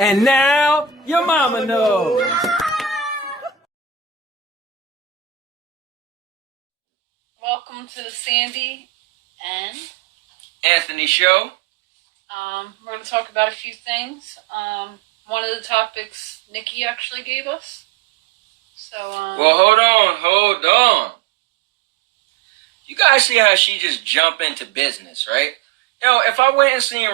And now, your mama knows. Welcome to the Sandy and Anthony show. we're going to talk about a few things. One of the topics Nikki actually gave us. So, well, hold on. You guys see how she just jump into business, right? If I went and seen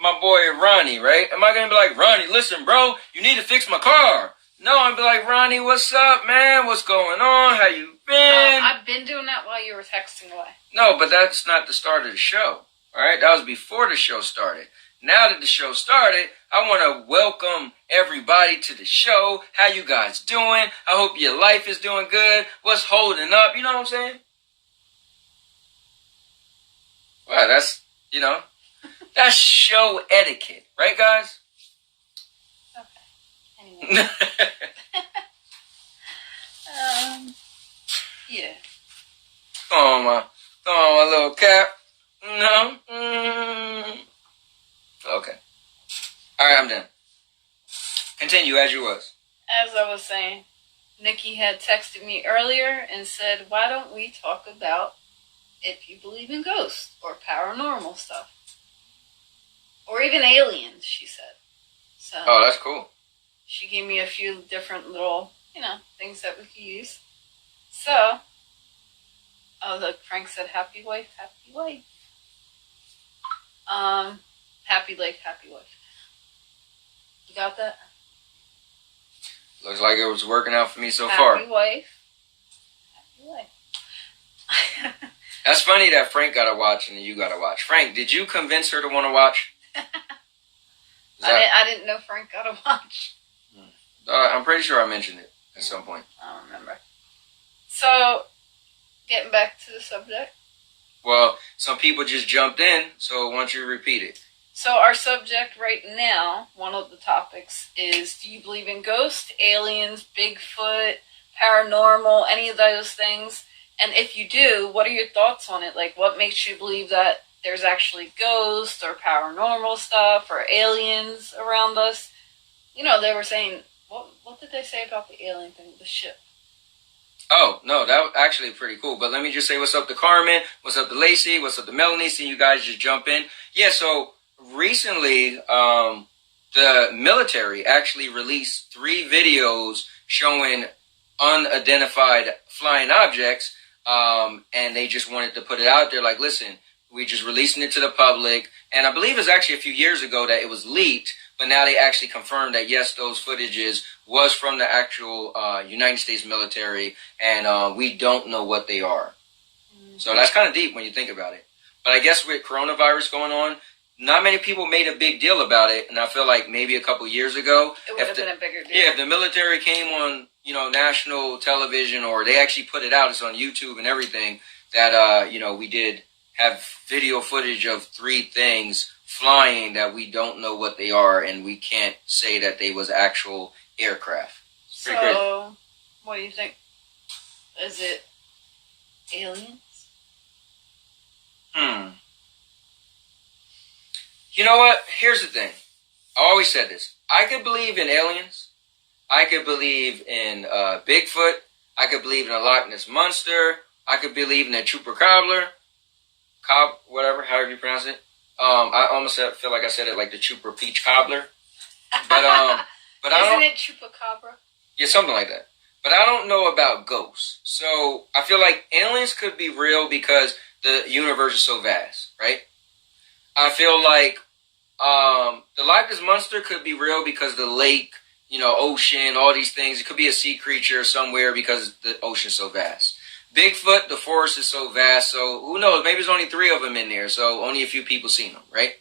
my boy Ronnie, right? Am I going to be like, Ronnie, listen, bro, you need to fix my car? No, I'm be like, Ronnie, what's up, man? What's going on? How you been? I've been doing that while you were texting away. No, but that's not the start of the show, all right? That was before the show started. Now that the show started, I want to welcome everybody to the show. How you guys doing? I hope your life is doing good. What's holding up? You know what I'm saying? Well, that's, that's show etiquette. Right, guys? Okay. Anyway. Yeah. Come on, my little cat. No. Okay. All right, I'm done. Continue as you was. As I was saying, Nikki had texted me earlier and said, why don't we talk about if you believe in ghosts or paranormal stuff? Or even aliens, she said. So, oh, that's cool. She gave me a few different little, things that we could use. So, oh, look, Frank said, happy wife, happy wife. Happy life, happy wife. You got that? Looks like it was working out for me so far. Happy wife, happy wife. That's funny that Frank got to watch and you got to watch. Frank, did you convince her to want to watch? I didn't know Frank got to watch. I'm pretty sure I mentioned it at some point. I don't remember. So, getting back to the subject. Well, some people just jumped in, so why don't you repeat it? So our subject right now, one of the topics, is do you believe in ghosts, aliens, Bigfoot, paranormal, any of those things? And if you do, what are your thoughts on it? Like, what makes you believe that there's actually ghosts or paranormal stuff or aliens around us? They were saying, what did they say about the alien thing, the ship? Oh, no, that was actually pretty cool. But let me just say what's up to Carmen, what's up to Lacey, what's up to Melanie, see you guys just jump in. Yeah, so recently, the military actually released 3 videos showing unidentified flying objects, and they just wanted to put it out there like, listen, we're just releasing it to the public. And I believe it's actually a few years ago that it was leaked, but now they actually confirmed that, yes, those footages was from the actual United States military, and we don't know what they are. Mm-hmm. So that's kind of deep when you think about it. But I guess with coronavirus going on, not many people made a big deal about it, and I feel like maybe a couple years ago, it would have been a bigger deal. Yeah, if the military came on, national television, or they actually put it out, it's on YouTube and everything, that, we did have video footage of 3 things flying that we don't know what they are, and we can't say that they was actual aircraft. So, what do you think? Is it aliens? You know what? Here's the thing. I always said this. I could believe in aliens. I could believe in Bigfoot. I could believe in a Loch Ness Monster. I could believe in a chupacabra. Whatever, however you pronounce it. I almost feel like I said it like the Chupa Peach Cobbler. But Isn't it chupacabra? Yeah, something like that. But I don't know about ghosts. So I feel like aliens could be real because the universe is so vast, right? I feel like the Loch Ness Monster could be real because the lake, ocean, all these things. It could be a sea creature somewhere because the ocean's so vast. Bigfoot, the forest is so vast, so who knows? Maybe there's only 3 of them in there, so only a few people seen them, right?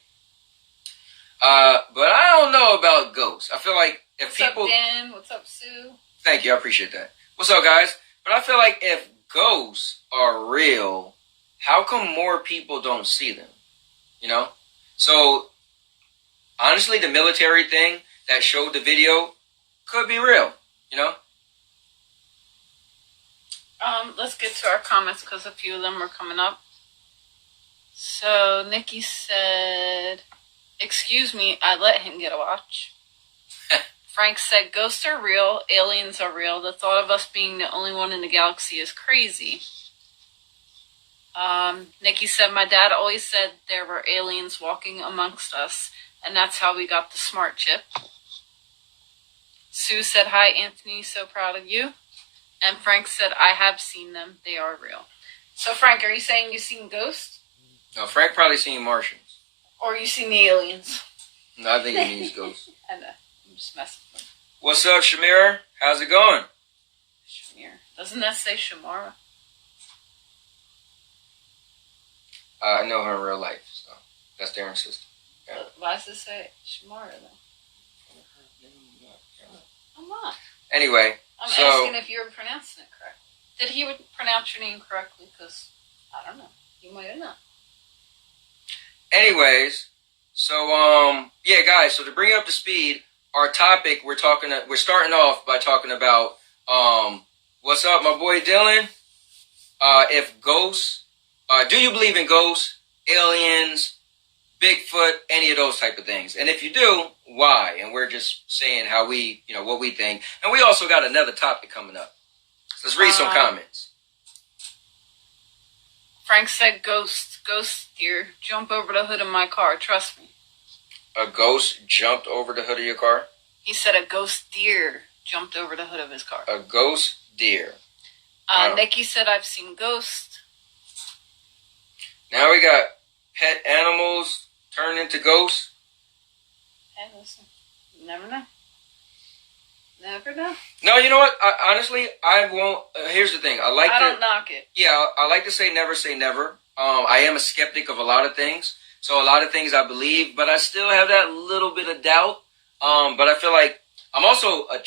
But I don't know about ghosts. I feel like if people... What's up, Dan? What's up, Sue? Thank you, I appreciate that. What's up, guys? But I feel like if ghosts are real, how come more people don't see them? So, honestly, the military thing that showed the video could be real, Let's get to our comments because a few of them are coming up. So Nikki said, "Excuse me, I let him get a watch." Frank said, ghosts are real, aliens are real. The thought of us being the only one in the galaxy is crazy. Nikki said, my dad always said there were aliens walking amongst us, and that's how we got the smart chip. Sue said, hi, Anthony, so proud of you. And Frank said, I have seen them. They are real. So, Frank, are you saying you've seen ghosts? No, Frank probably seen Martians. Or you seen the aliens? No, I think he means ghosts. I know. I'm just messing with him. What's up, Shamira? How's it going? Shamir. Doesn't that say Shamara? I know her in real life, so that's Darren's sister. Yeah. Why does it say Shamara, then? I'm not. Anyway, I'm asking if you're pronouncing it correct. Did he pronounce your name correctly? Because, I don't know. He might have not. Anyways, so yeah, guys. So to bring up to speed, our topic we're starting off by talking about what's up, my boy Dylan? If ghosts, do you believe in ghosts, aliens, Bigfoot, any of those type of things? And if you do, why? And we're just saying how we, what we think. And we also got another topic coming up. So let's read some comments. Frank said, ghost, dear, jump over the hood of my car, trust me. A ghost jumped over the hood of your car? He said a ghost deer jumped over the hood of his car. A ghost deer. Nikki said, I've seen ghosts. Now we got pet animals turned into ghosts. Hey, listen, you never know. Never know. No, you know what? Honestly, I won't. Here's the thing. I don't knock it. Yeah, I like to say never. I am a skeptic of a lot of things. So a lot of things I believe, but I still have that little bit of doubt. But I feel like I'm also a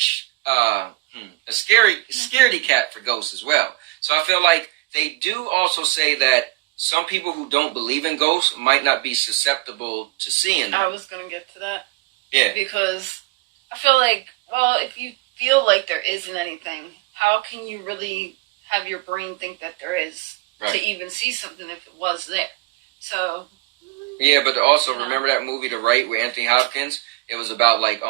scaredy cat for ghosts as well. So I feel like they do also say that some people who don't believe in ghosts might not be susceptible to seeing them. I was going to get to that. Yeah. Because I feel like, well, if you feel like there isn't anything, how can you really have your brain think that there is to even see something if it was there? So... Yeah, but also remember that movie, The Right, with Anthony Hopkins? It was about like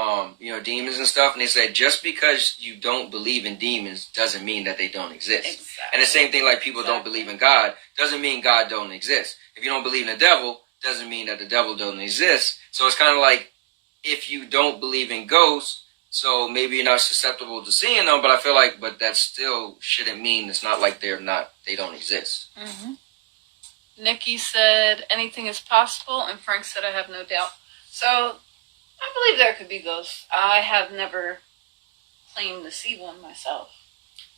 demons and stuff, and they said just because you don't believe in demons doesn't mean that they don't exist. Exactly. And the same thing like people don't believe in God doesn't mean God don't exist. If you don't believe in the devil, doesn't mean that the devil don't exist. So it's kind of like if you don't believe in ghosts, so maybe you're not susceptible to seeing them, but I feel like that still shouldn't mean it's not like they don't exist. Mm-hmm. Nikki said, anything is possible, and Frank said, I have no doubt. So, I believe there could be ghosts. I have never claimed to see one myself.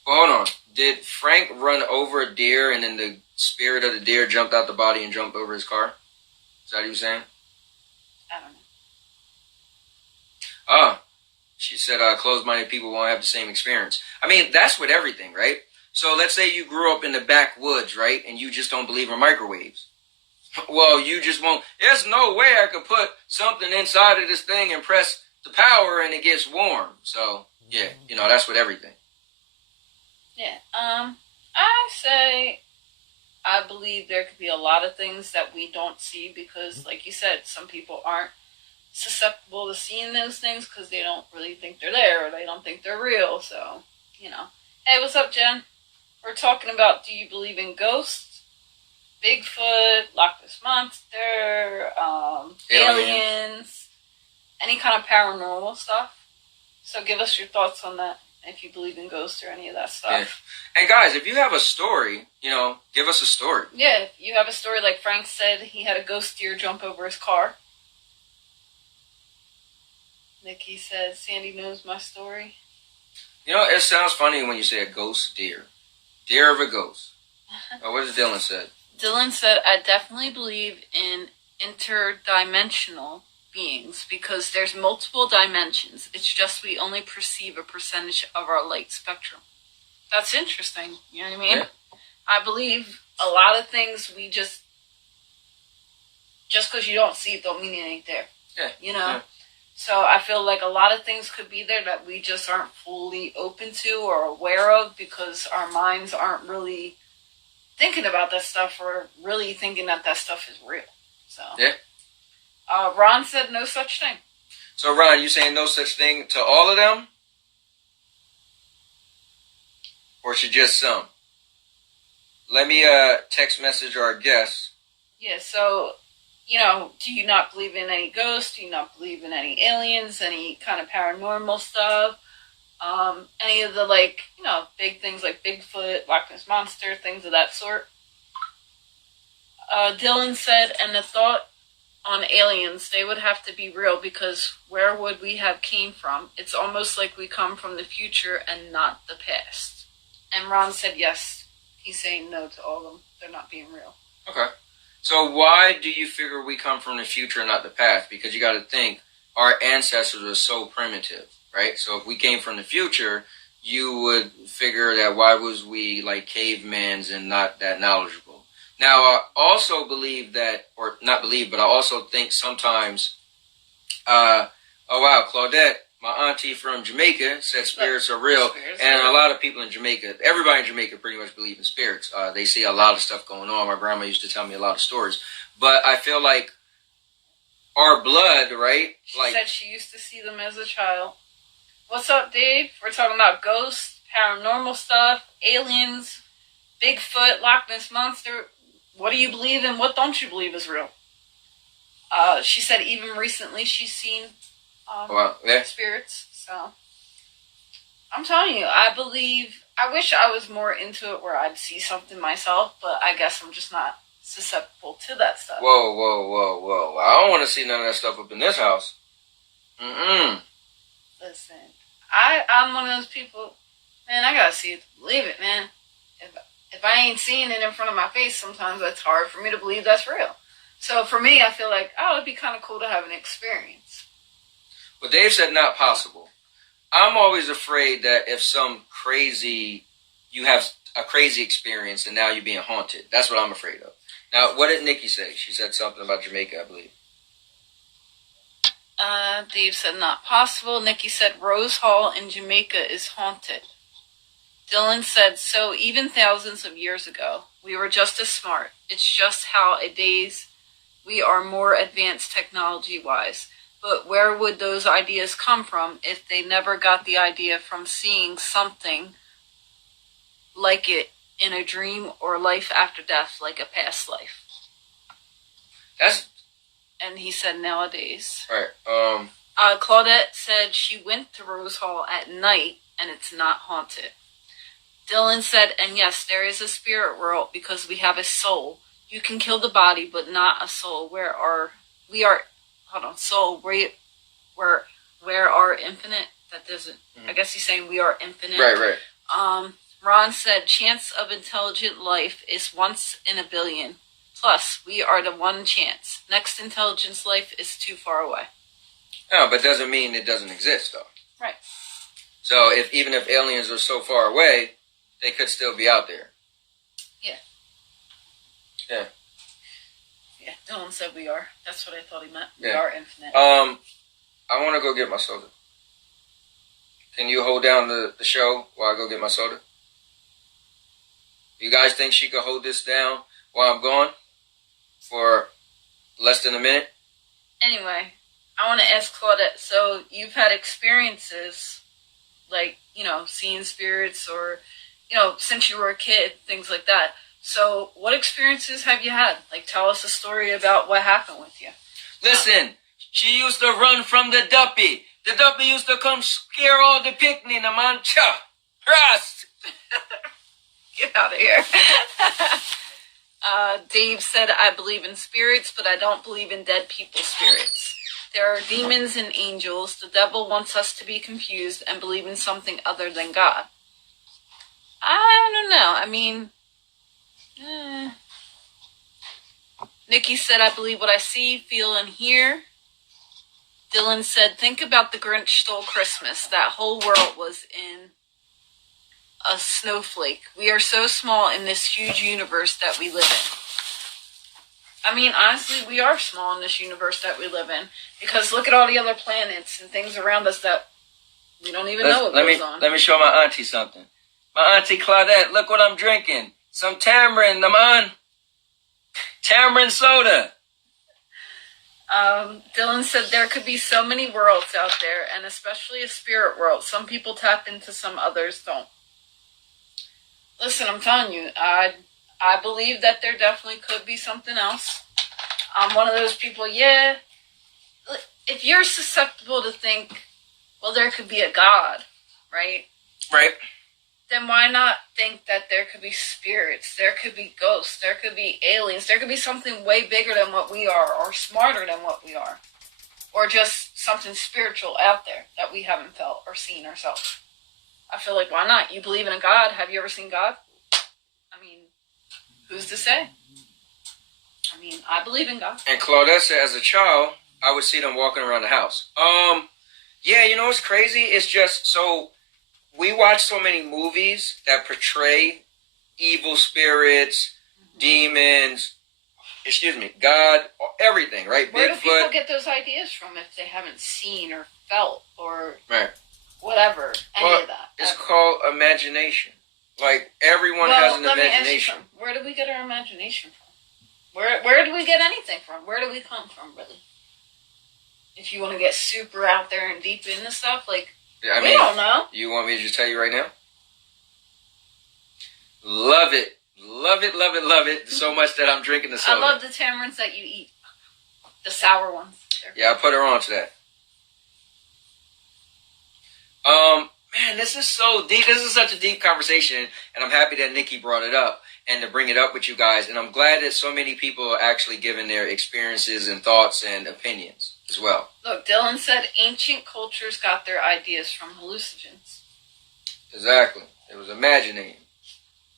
Well, hold on. Did Frank run over a deer, and then the spirit of the deer jumped out the body and jumped over his car? Is that what you saying? I don't know. She said closed-minded people won't have the same experience. I mean, that's with everything, right? So let's say you grew up in the backwoods, right? And you just don't believe in microwaves. Well, you just won't. There's no way I could put something inside of this thing and press the power and it gets warm. So, yeah, that's with everything. Yeah. I say I believe there could be a lot of things that we don't see because, like you said, some people aren't susceptible to seeing those things because they don't really think they're there or they don't think they're real. So, Hey, what's up, Jen? We're talking about, do you believe in ghosts, Bigfoot, Loch Ness Monster, aliens, any kind of paranormal stuff. So give us your thoughts on that, if you believe in ghosts or any of that stuff. Yeah. And guys, if you have a story, give us a story. Yeah, if you have a story like Frank said, he had a ghost deer jump over his car. Nikki says, Sandy knows my story. It sounds funny when you say a ghost deer. Deer of a ghost. What does Dylan said? Dylan said, I definitely believe in interdimensional beings because there's multiple dimensions. It's just we only perceive a percentage of our light spectrum. That's interesting. You know what I mean? Yeah. I believe a lot of things we just because you don't see it don't mean it ain't there. Yeah. Yeah. So I feel like a lot of things could be there that we just aren't fully open to or aware of because our minds aren't really thinking about that stuff or really thinking that stuff is real. So yeah. Ron said no such thing. So, Ron, you saying no such thing to all of them? Or should just some? Let me text message our guests. Yeah, so, do you not believe in any ghosts? Do you not believe in any aliens? Any kind of paranormal stuff? Any of the, big things like Bigfoot, Loch Ness Monster, things of that sort? Dylan said, and the thought on aliens, they would have to be real because where would we have came from? It's almost like we come from the future and not the past. And Ron said yes. He's saying no to all of them. They're not being real. Okay. So why do you figure we come from the future and not the past? Because you got to think our ancestors are so primitive, right? So if we came from the future, you would figure that why was we like cavemans and not that knowledgeable? Now, I also believe that, or not believe, but I also think sometimes, oh wow, Claudette, my auntie from Jamaica, said spirits are real. And a lot of people in Jamaica, everybody in Jamaica pretty much believe in spirits. They see a lot of stuff going on. My grandma used to tell me a lot of stories. But I feel like our blood, right? She said she used to see them as a child. What's up, Dave? We're talking about ghosts, paranormal stuff, aliens, Bigfoot, Loch Ness Monster. What do you believe in? What don't you believe is real? She said even recently she's seen spirits. So I'm telling you, I wish I was more into it where I'd see something myself, but I guess I'm just not susceptible to that stuff. Whoa. I don't want to see none of that stuff up in this house. Listen, I'm one of those people, man, I gotta see it to believe it, man. If I ain't seeing it in front of my face, sometimes it's hard for me to believe that's real. So for me, I feel like, it'd be kind of cool to have an experience. Well, Dave said not possible. I'm always afraid that if you have a crazy experience and now you're being haunted. That's what I'm afraid of. Now, what did Nikki say? She said something about Jamaica, I believe. Dave said not possible. Nikki said Rose Hall in Jamaica is haunted. Dylan said, so even thousands of years ago, we were just as smart. It's just how-a-days we are more advanced technology-wise. But where would those ideas come from if they never got the idea from seeing something like it in a dream or life after death, like a past life? And he said nowadays. Right. Claudette said she went to Rose Hall at night and it's not haunted. Dylan said, and yes, there is a spirit world because we have a soul. You can kill the body, but not a soul. Soul, where are infinite? That doesn't, I guess he's saying we are infinite. Right. Ron said, chance of intelligent life is once in a billion. Plus, we are the one chance. Next intelligence life is too far away. No, but doesn't mean it doesn't exist, though. Right. So even if aliens are so far away, they could still be out there. Yeah. Yeah. Yeah, Dylan said we are. That's what I thought he meant. We Yeah. are infinite. I want to go get my soda. Can you hold down the show while I go get my soda? You guys think she could hold this down while I'm gone for less than a minute? Anyway, I want to ask Claudette, so you've had experiences like, seeing spirits or, since you were a kid, things like that. So what experiences have you had? Like, tell us a story about what happened with you. Listen, she used to run from the duppy. The duppy used to come scare all the picnic, the man. Rust! Get out of here. Dave said, I believe in spirits, but I don't believe in dead people's spirits. There are demons and angels. The devil wants us to be confused and believe in something other than God. I don't know. I mean, Nikki said, I believe what I see, feel, and hear. Dylan said, think about the Grinch Stole Christmas. That whole world was in a snowflake. We are so small in this huge universe that we live in. I mean, honestly, we are small in this universe that we live in. Because look at all the other planets and things around us that we don't even know what goes on. Let me show my auntie something. My auntie Claudette, look what I'm drinking. Some tamarind, man. Tamarind soda. Dylan said there could be so many worlds out there, and especially a spirit world. Some people tap into, some others don't. Listen, I'm telling you, I believe that there definitely could be something else. I'm one of those people, yeah. If you're susceptible to think, well, there could be a God, right? Right. Then why not think that there could be spirits, there could be ghosts, there could be aliens, there could be something way bigger than what we are, or smarter than what we are, or just something spiritual out there that we haven't felt or seen ourselves. I feel like, why not? You believe in a God. Have you ever seen God? I mean, who's to say? I mean, I believe in God. And Claudette said, as a child, I would see them walking around the house. Yeah, you know what's crazy? It's just, so we watch so many movies that portray evil spirits, demons, God, everything, right? Where do Bigfoot. people get those ideas from if they haven't seen or felt or Right. whatever, any of that? It's called imagination. Like, everyone has an let me ask you imagination. something. Where do we get our imagination from? Where do we get anything from? Where do we come from, really? If you want to get super out there and deep into stuff, like, Yeah, we don't know. You want me to just tell you right now? Love it. Love it, love it, love it. So much that I'm drinking the soda. I love the tamarinds that you eat. The sour ones. Yeah, I put her on to that. Man, this is so deep. This is such a deep conversation, and I'm happy that Nikki brought it up and to bring it up with you guys. And I'm glad that so many people are actually giving their experiences and thoughts and opinions as well. Look, Dylan said ancient cultures got their ideas from hallucinogens. Exactly. It was imagining,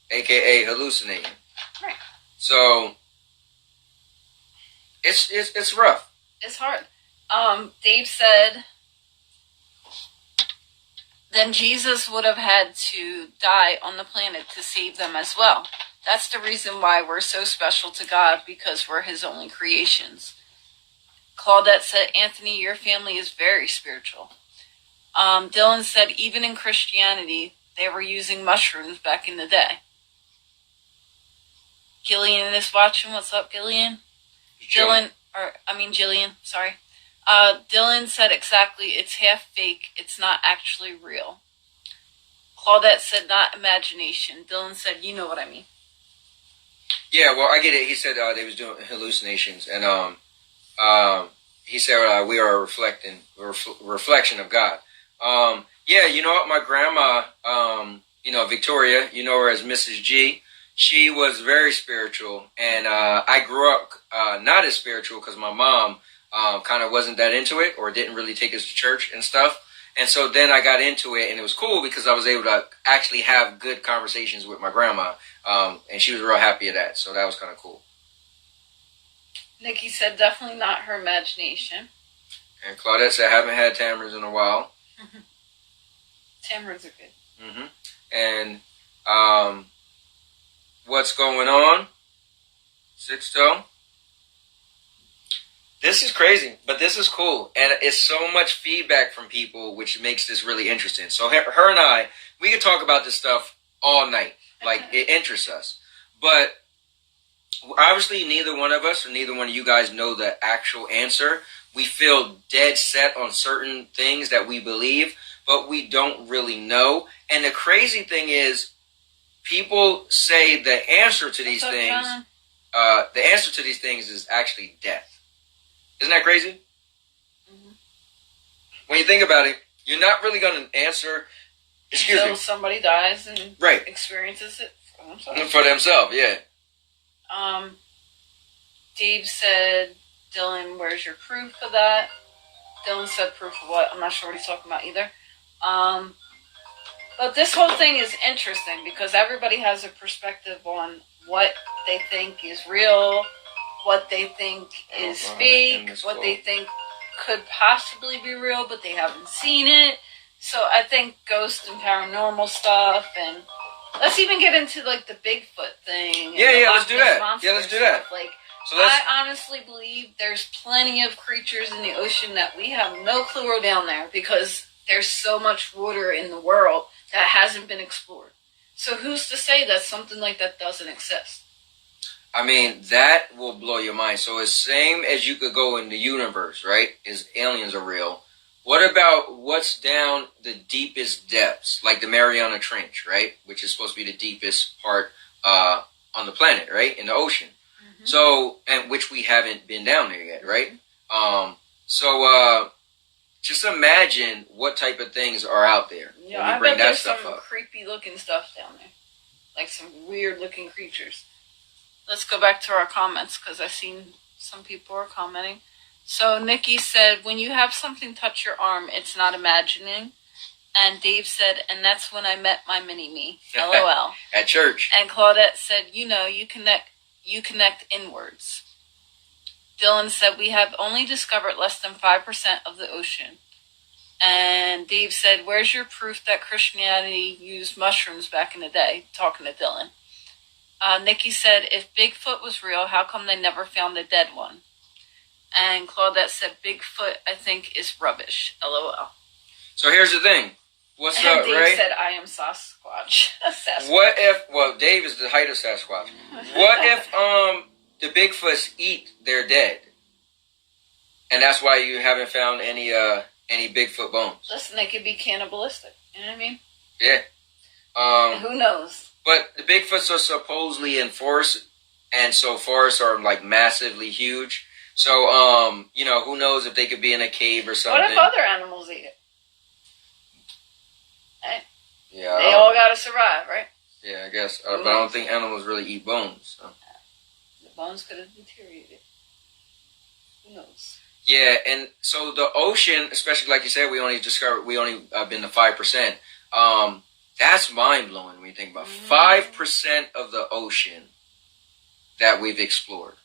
aka hallucinating. Right. So it's rough. It's hard. Dave said, then Jesus would have had to die on the planet to save them as well. That's the reason why we're so special to God, because we're his only creations. Claudette said, Anthony, your family is very spiritual. Dylan said, even in Christianity, they were using mushrooms back in the day. Gillian is watching. What's up, Gillian? Jillian, sorry. Dylan said exactly, it's half fake, it's not actually real. Claudette said, not imagination. Dylan said, you know what I mean. Yeah, well, I get it. He said they was doing hallucinations, and he said we are a reflection of God. Yeah, you know what? My grandma, Victoria, you know her as Mrs. G. She was very spiritual, and I grew up not as spiritual because my mom kind of wasn't that into it or didn't really take us to church and stuff. And so then I got into it, and it was cool because I was able to actually have good conversations with my grandma, and she was real happy at that. So that was kind of cool. Nikki said definitely not her imagination. And Claudette said, I haven't had tamarinds in a while. Tamarinds are good. And what's going on? Sixto? This is crazy, but this is cool. And it's so much feedback from people, which makes this really interesting. So her and I, we could talk about this stuff all night. Like, it interests us. But obviously, neither one of us or neither one of you guys know the actual answer. We feel dead set on certain things that we believe, but we don't really know. And the crazy thing is, people say the answer to these things, is actually death. Isn't that crazy? Mm-hmm. When you think about it, you're not really going to answer. Until somebody dies and experiences it for themselves. For themselves, yeah. Dave said, Dylan, where's your proof of that? Dylan said proof of what? I'm not sure what he's talking about either. But this whole thing is interesting because everybody has a perspective on what they think is real, what they think is fake, what they think could possibly be real, but they haven't seen it. So I think ghost and paranormal stuff, and let's even get into like the Bigfoot thing. Yeah, let's do that. Yeah, let's do that. Like, I honestly believe there's plenty of creatures in the ocean that we have no clue are down there because there's so much water in the world that hasn't been explored. So who's to say that something like that doesn't exist? I mean, that will blow your mind. So it's same as you could go in the universe, right? Is aliens are real. What about what's down the deepest depths, like the Mariana Trench, right? Which is supposed to be the deepest part on the planet, right? In the ocean. Mm-hmm. So, and which we haven't been down there yet, right? Just imagine what type of things are out there. Yeah, I bet there's some creepy looking stuff down there. Like some weird looking creatures. Let's go back to our comments because I've seen some people are commenting. So Nikki said, when you have something touch your arm, it's not imagining. And Dave said, and that's when I met my mini-me. LOL. At church. And Claudette said, you connect inwards. Dylan said, we have only discovered less than 5% of the ocean. And Dave said, where's your proof that Christianity used mushrooms back in the day? Talking to Dylan. Nikki said, if Bigfoot was real, how come they never found the dead one? And Claudette said, Bigfoot, I think, is rubbish. LOL. So here's the thing. What's and up, Dave Ray? said, I am Sasquatch. Sasquatch. What if, well, Dave is the height of Sasquatch. What if the Bigfoots eat their dead? And that's why you haven't found any Bigfoot bones. Listen, they could be cannibalistic. You know what I mean? Yeah. Who knows? But the Bigfoots are supposedly in forests, and so forests are like massively huge. So, who knows if they could be in a cave or something. What if other animals eat it? Hey, yeah. They all gotta survive, right? Yeah, I guess. But I don't think animals really eat bones. So. The bones could have deteriorated. Who knows? Yeah, and so the ocean, especially like you said, we only been to 5%. That's mind blowing when you think about 5% of the ocean that we've explored.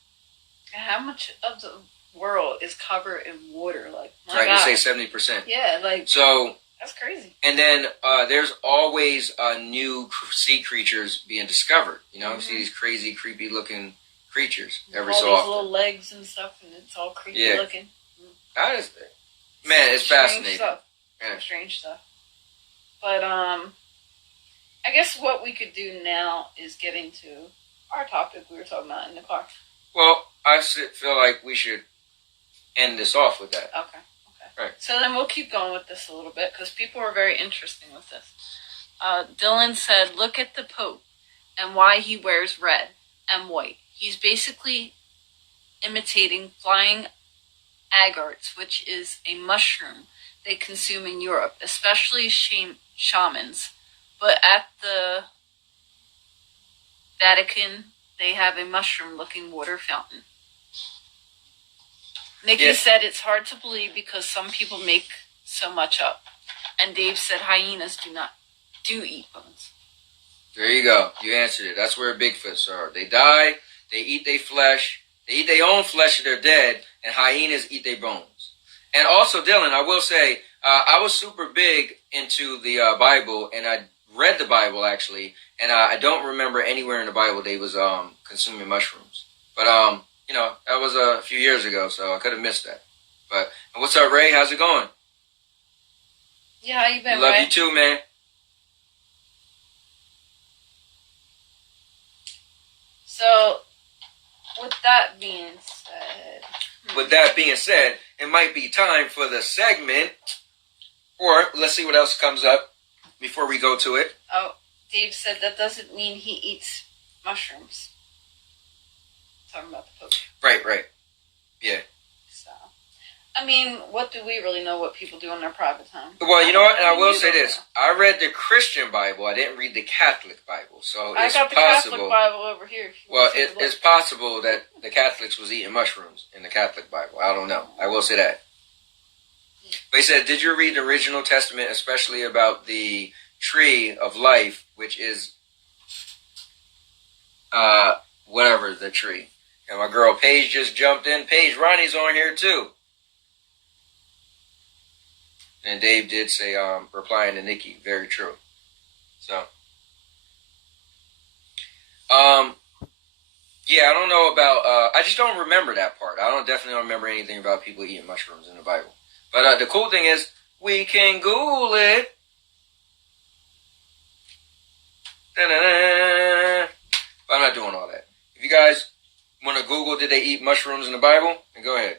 How much of the world is covered in water? Like, right, you say 70%. Yeah, like so. That's crazy. And then there's always new sea creatures being discovered. You know, you see these crazy, creepy looking creatures every so often. All these little legs and stuff, and it's all creepy looking. That is, man, it's fascinating. Stuff. Yeah. Strange stuff. But I guess what we could do now is get into our topic we were talking about in the car. Well, I feel like we should end this off with that. Okay. Right. So then we'll keep going with this a little bit because people are very interesting with this. Dylan said, look at the Pope and why he wears red and white. He's basically imitating flying agarts, which is a mushroom they consume in Europe, especially shamans. But at the Vatican, they have a mushroom-looking water fountain. Nikki said it's hard to believe because some people make so much up. And Dave said hyenas do eat bones. There you go. You answered it. That's where Bigfoots are. They die, they eat their flesh, they eat their own flesh if they're dead, and hyenas eat their bones. And also, Dylan, I will say, I was super big into the Bible, and I read the Bible, actually, and I don't remember anywhere in the Bible they was consuming mushrooms. But, that was a few years ago, so I could have missed that. But what's up, Ray? How's it going? Yeah, how you been, Love Ray? you too, man. So, with that being said, it might be time for the segment, or let's see what else comes up before we go to it. Oh, Dave said that doesn't mean he eats mushrooms. Talking about the Pope. Right. Yeah. So, I mean, what do we really know what people do in their private time? Well, you know what? And I will say this. I read the Christian Bible. I didn't read the Catholic Bible. So I got the Catholic Bible over here. Well, it's possible that the Catholics was eating mushrooms in the Catholic Bible. I don't know. I will say that. But he said, did you read the original Testament, especially about the tree of life, which is whatever the tree? And my girl Paige just jumped in. Paige, Ronnie's on here too. And Dave did say, replying to Nikki, very true. So, yeah, I don't know about, I just don't remember that part. I definitely don't remember anything about people eating mushrooms in the Bible. But the cool thing is, we can Google it. Da-da-da. But I'm not doing all that. If you guys want to Google, did they eat mushrooms in the Bible? And go ahead.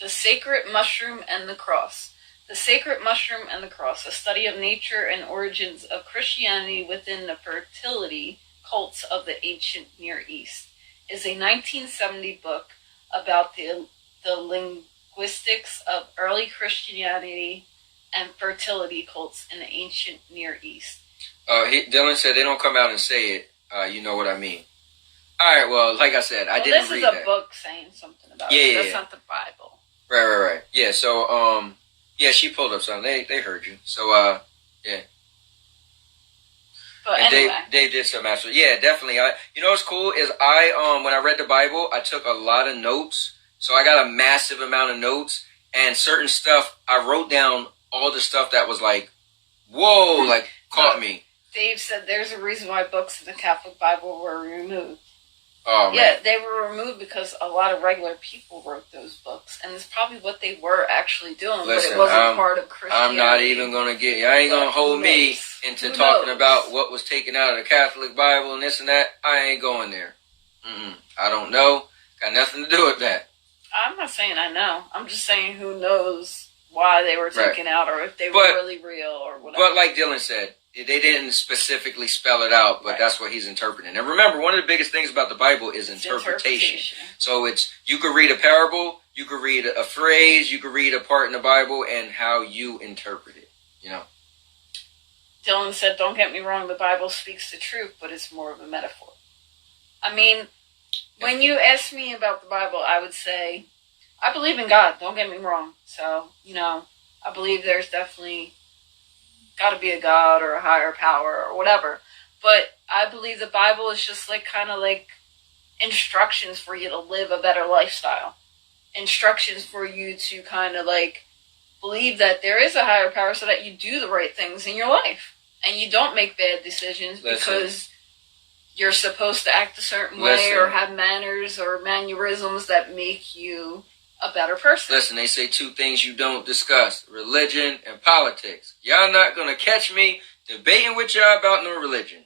The Sacred Mushroom and the Cross. The Sacred Mushroom and the Cross, a study of nature and origins of Christianity within the fertility cults of the ancient Near East, is a 1970 book about the linguistics of early Christianity and fertility cults in the ancient Near East. Dylan said they don't come out and say it. You know what I mean. All right, well, like I said, I didn't read that. This is a book saying something about it. That's not the Bible. Right. Yeah, so, yeah, she pulled up something. They heard you. So, yeah. But and anyway. Dave did some actually. Yeah, definitely. You know what's cool is when I read the Bible, I took a lot of notes. So I got a massive amount of notes, and certain stuff, I wrote down all the stuff that was like, whoa, like, caught me. Dave said there's a reason why books in the Catholic Bible were removed. Oh, man. Yeah, they were removed because a lot of regular people wrote those books, and it's probably what they were actually doing, Listen, but it wasn't part of Christianity. I'm not even going to I ain't going to hold me into talking about what was taken out of the Catholic Bible and this and that. I ain't going there. I don't know. Got nothing to do with that. I'm not saying I know. I'm just saying who knows why they were taken out or if they were really real or whatever. But like Dylan said, they didn't specifically spell it out, but that's what he's interpreting. And remember, one of the biggest things about the Bible is interpretation. So you could read a parable, you could read a phrase, you could read a part in the Bible, and how you interpret it, you know. Dylan said, don't get me wrong, the Bible speaks the truth, but it's more of a metaphor. I mean, when you ask me about the Bible, I would say, I believe in God, don't get me wrong. So, you know, I believe there's definitely got to be a God or a higher power or whatever. But I believe the Bible is just like kind of like instructions for you to live a better lifestyle. Instructions for you to kind of like believe that there is a higher power so that you do the right things in your life. And you don't make bad decisions because you're supposed to act a certain way or have manners or mannerisms that make you a better person. Listen, they say two things you don't discuss: religion and politics. Y'all not gonna catch me debating with y'all about no religion.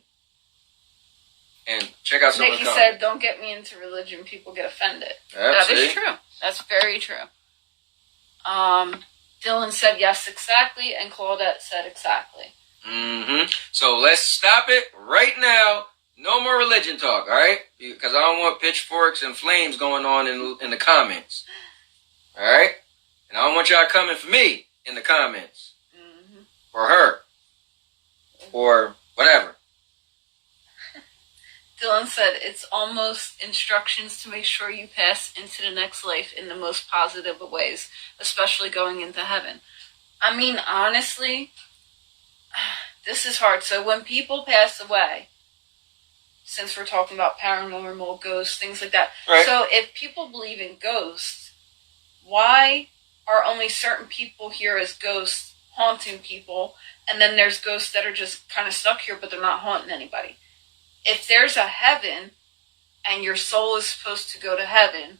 And check out some of the comments. Nikki said, don't get me into religion, people get offended. That is true. That's very true. Dylan said yes exactly, and Claudette said exactly. So let's stop it right now. No more religion talk, all right? Because I don't want pitchforks and flames going on in the comments. All right? And I don't want y'all coming for me in the comments. Or her. Or whatever. Dylan said, it's almost instructions to make sure you pass into the next life in the most positive of ways, especially going into heaven. I mean, honestly, this is hard. So when people pass away, since we're talking about paranormal, ghosts, things like that. Right. So if people believe in ghosts, why are only certain people here as ghosts haunting people, and then there's ghosts that are just kind of stuck here, but they're not haunting anybody? If there's a heaven, and your soul is supposed to go to heaven,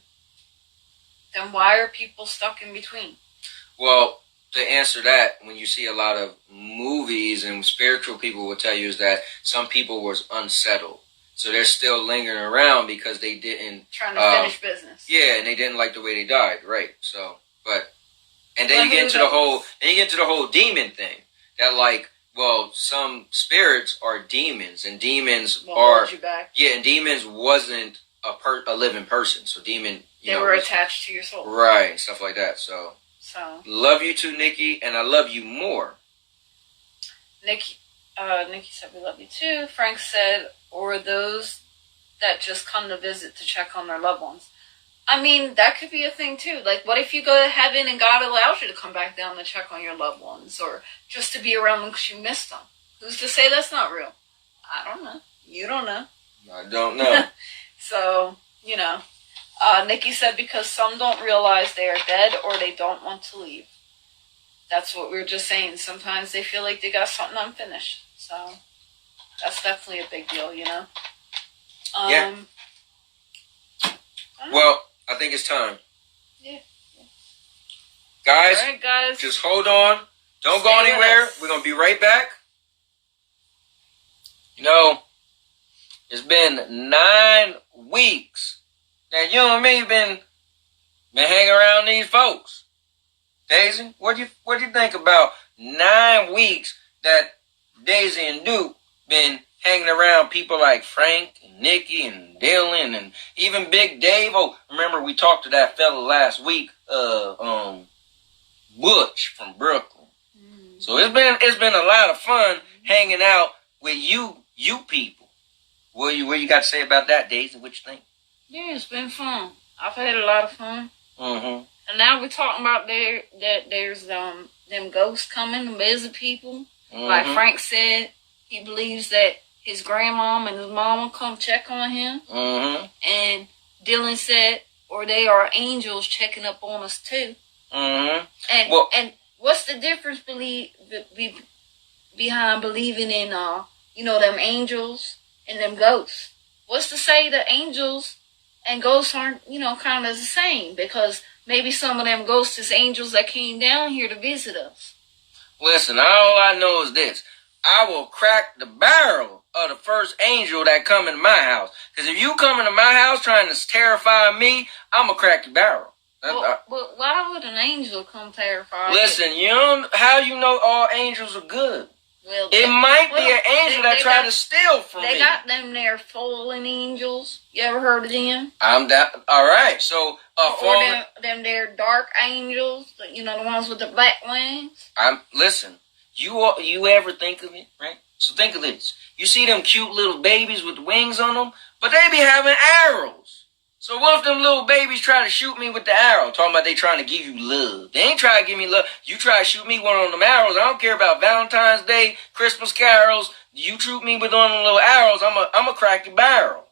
then why are people stuck in between? Well, to answer that, when you see a lot of movies and spiritual people will tell you is that some people was unsettled. So they're still lingering around because they didn't... Trying to finish business. Yeah, and they didn't like the way they died, right? So, and then you get into the whole demon thing. That like, well, some spirits are demons, and demons hold you back. Yeah, and demons wasn't a living person. So they were attached to your soul. Right, and stuff like that. So love you too, Nikki, and I love you more. Nikki said we love you too. Frank said, or those that just come to visit to check on their loved ones. I mean, that could be a thing too. Like, what if you go to heaven and God allows you to come back down to check on your loved ones, or just to be around them because you missed them? Who's to say that's not real? I don't know. You don't know. I don't know. So, you know. Nikki said because some don't realize they are dead or they don't want to leave. That's what we were just saying. Sometimes they feel like they got something unfinished. So that's definitely a big deal, you know? Yeah. Well, I think it's time. Yeah. Guys, all right, guys, just hold on. Don't go anywhere. We're going to be right back. You know, it's been 9 weeks that you and me been hanging around these folks. Daisy, what you think about 9 weeks that Daisy and Duke been hanging around people like Frank and Nikki and Dylan and even Big Dave? Oh, remember we talked to that fella last week, Butch from Brooklyn. So it's been a lot of fun hanging out with you people. What you got to say about that, Daisy? What you think? Yeah, it's been fun. I've had a lot of fun. Mm-hmm. And now we're talking about there's them ghosts coming to visit people. Mm-hmm. Like Frank said, he believes that his grandmom and his mama come check on him. Mm-hmm. And Dylan said, or they are angels checking up on us too. Mm-hmm. And what's the difference behind believing in them angels and them ghosts? What's to say the angels and ghosts aren't kind of the same? Because maybe some of them ghosts is angels that came down here to visit us. Listen, all I know is this. I will crack the barrel of the first angel that come in my house. Because if you come into my house trying to terrify me, I'm going to crack your barrel. But why would an angel come terrify you? Listen, how you know all angels are good? Well, it might be an angel that tried to steal from me. They got them there fallen angels. You ever heard of them? I'm that. All right, so or them there dark angels. The ones with the black wings. Listen. You ever think of it, right? So think of this. You see them cute little babies with wings on them, but they be having arrows. So what if them little babies try to shoot me with the arrow? Talking about they trying to give you love. They ain't trying to give me love. You try to shoot me one of them arrows. I don't care about Valentine's Day, Christmas carols. You shoot me with one of them little arrows, I'm a crack your barrel.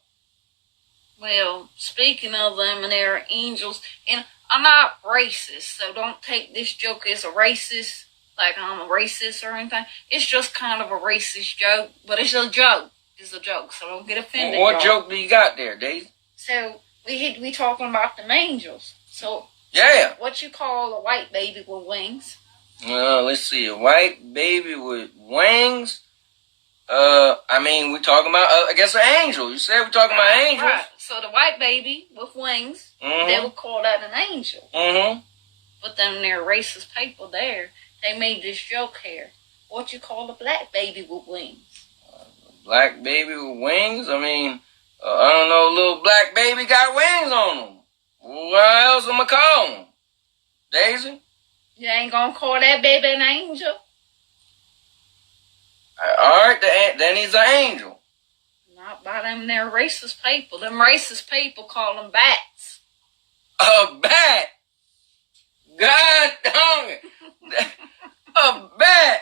Well, speaking of them and their angels, and I'm not racist, so don't take this joke as a racist, like I'm a racist or anything. It's just kind of a racist joke, but it's a joke. It's a joke, so don't get offended. What joke do you got there, Daisy? So we talking about them angels. So yeah, what you call a white baby with wings? Let's see, a white baby with wings. We talking about I guess an angel. You said we're talking about angels. Right. So the white baby with wings, they would call that an angel. Mm-hmm. But then their racist people there, they made this joke here. What you call a black baby with wings? Black baby with wings? I don't know, little black baby got wings on them. What else am I call them? Daisy? You ain't gonna call that baby an angel? All right, then he's an angel. Not by them there racist people. Them racist people call them bats. A bat? God dang it. A bat?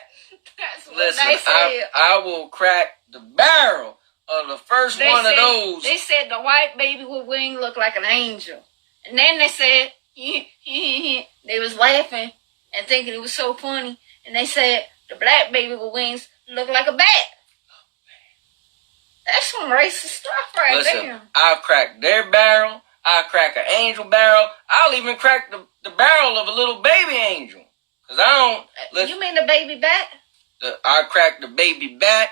That's what Listen, they said. I will crack the barrel of the first one of those. They said the white baby with wings looked like an angel. And then they said, they was laughing and thinking it was so funny. And they said the black baby with wings looked like a bat. That's some racist stuff right there. Listen, I'll crack their barrel. I'll crack an angel barrel. I'll even crack the barrel of a little baby angel. Because I don't... You mean the baby bat? I crack the baby bat.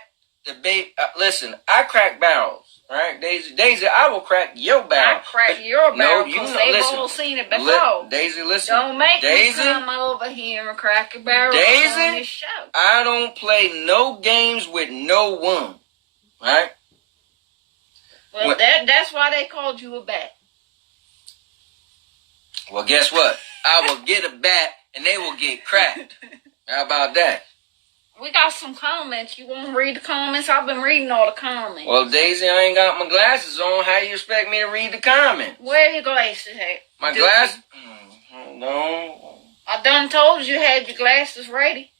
Listen, I crack barrels. Right, Daisy, I will crack your barrel. I crack your barrel because they've all seen it before. Daisy, listen. Don't make me come over here and crack a barrel on this show. I don't play no games with no one. Right? Well, that's why they called you a bat. Well, guess what? I will get a bat and they will get cracked. How about that? We got some comments. You want to read the comments? I've been reading all the comments. Well, Daisy, I ain't got my glasses on. How you expect me to read the comments? Where your glasses at? My glasses? Hold on. I done told you had your glasses ready.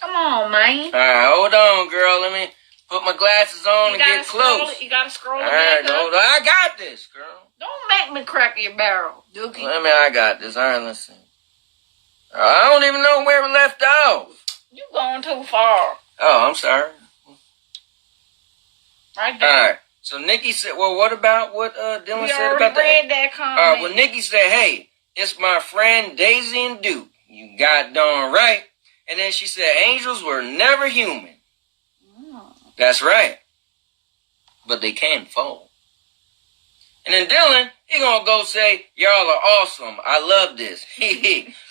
Come on, man. All right, hold on, girl. Let me put my glasses on and get close. You got to scroll all right, back up. Hold on. I got this, girl. Don't make me crack your barrel, Dookie. I got this. All right, let's see. I don't even know where we left off. You going too far. Oh, I'm sorry. Right there. All right. So Nikki said, well, what about what Dylan said about that? We already read that comment. All right, well, Nikki said, hey, it's my friend Daisy and Duke. You got darn right. And then she said, angels were never human. Oh. That's right. But they can fall. And then Dylan, he gonna go say, y'all are awesome. I love this.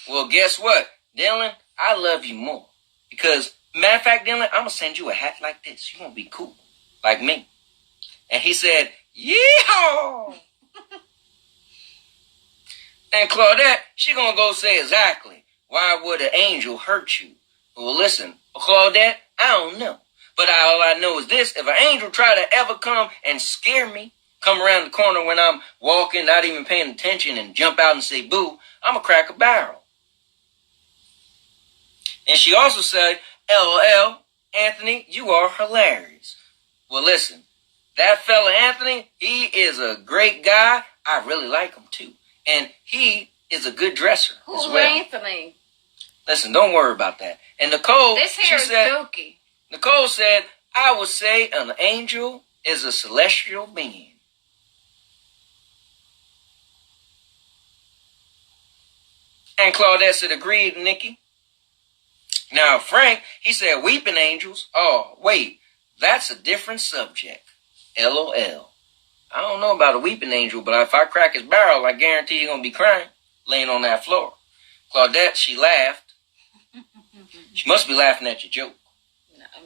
Well, guess what? Dylan, I love you more. Because, matter of fact, Dylan, I'm gonna send you a hat like this. You're gonna be cool. Like me. And he said, yeehaw! And Claudette, she gonna go say exactly, why would an angel hurt you? Well, listen, Claudette, I don't know. But all I know is this, if an angel try to ever come and scare me, come around the corner when I'm walking, not even paying attention, and jump out and say boo, I'm gonna crack a barrel. And she also said, LOL, Anthony, you are hilarious. Well, listen, that fella Anthony, he is a great guy. I really like him too. And he is a good dresser Who's as well. Anthony? Listen, don't worry about that. And Nicole, This here is Dookie. Nicole said, I would say an angel is a celestial being. And Claudette said, agreed, Nikki. Now, Frank, he said, weeping angels. Oh, wait, that's a different subject. LOL. I don't know about a weeping angel, but if I crack his barrel, I guarantee he's going to be crying, laying on that floor. Claudette, she laughed. She must be laughing at your joke.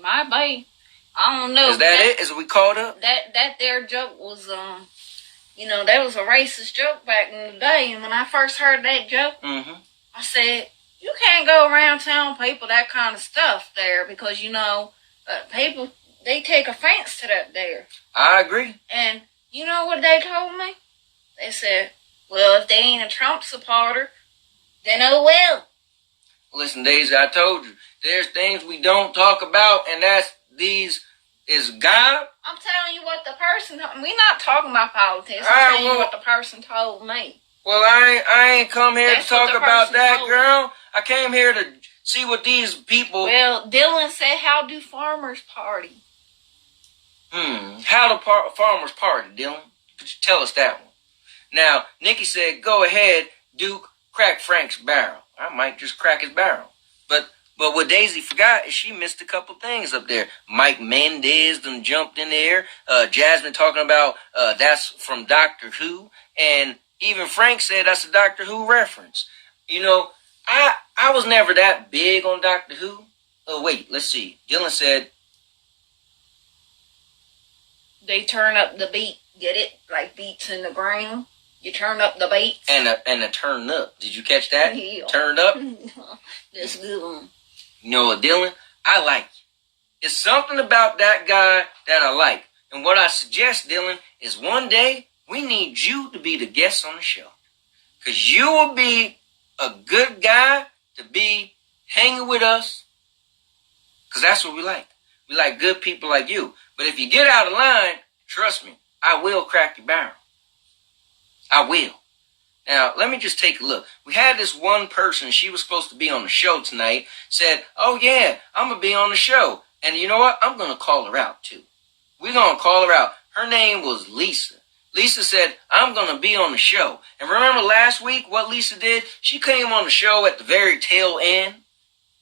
My baby. I don't know. Is that it? Is we caught up? That there joke was, that was a racist joke back in the day. And when I first heard that joke, I said, you can't go around telling people that kind of stuff there because, people, they take offense to that there. I agree. And you know what they told me? They said, well, if they ain't a Trump supporter, then oh well. Listen, Daisy, I told you, there's things we don't talk about, and these is God. I'm telling you what the person, we're not talking about politics. I'm telling you what the person told me. Well, I ain't come here That's to talk about that, told girl. I came here to see what these people... Well, Dylan said, how do farmers party? How do farmers party, Dylan? Could you tell us that one? Now, Nikki said, go ahead, Duke, crack Frank's barrel. I might just crack his barrel. But what Daisy forgot is she missed a couple things up there. Mike Mendez done jumped in there. Jasmine talking about that's from Doctor Who. And even Frank said that's a Doctor Who reference. I was never that big on Doctor Who. Oh, wait, let's see. Dylan said... They turn up the beat. Get it? Like beats in the ground. You turn up the beats. And a turn up. Did you catch that? Yeah. Turned up? That's good one. You know what, Dylan? I like you. It's something about that guy that I like. And what I suggest, Dylan, is one day we need you to be the guest on the show. Because you will be a good guy to be hanging with us. Because that's what we like. We like good people like you. But if you get out of line, trust me, I will crack your barrel. I will. Now, let me just take a look. We had this one person, she was supposed to be on the show tonight, said, oh yeah, I'm going to be on the show. And you know what? I'm going to call her out too. We're going to call her out. Her name was Lisa. Lisa said, I'm going to be on the show. And remember last week what Lisa did? She came on the show at the very tail end.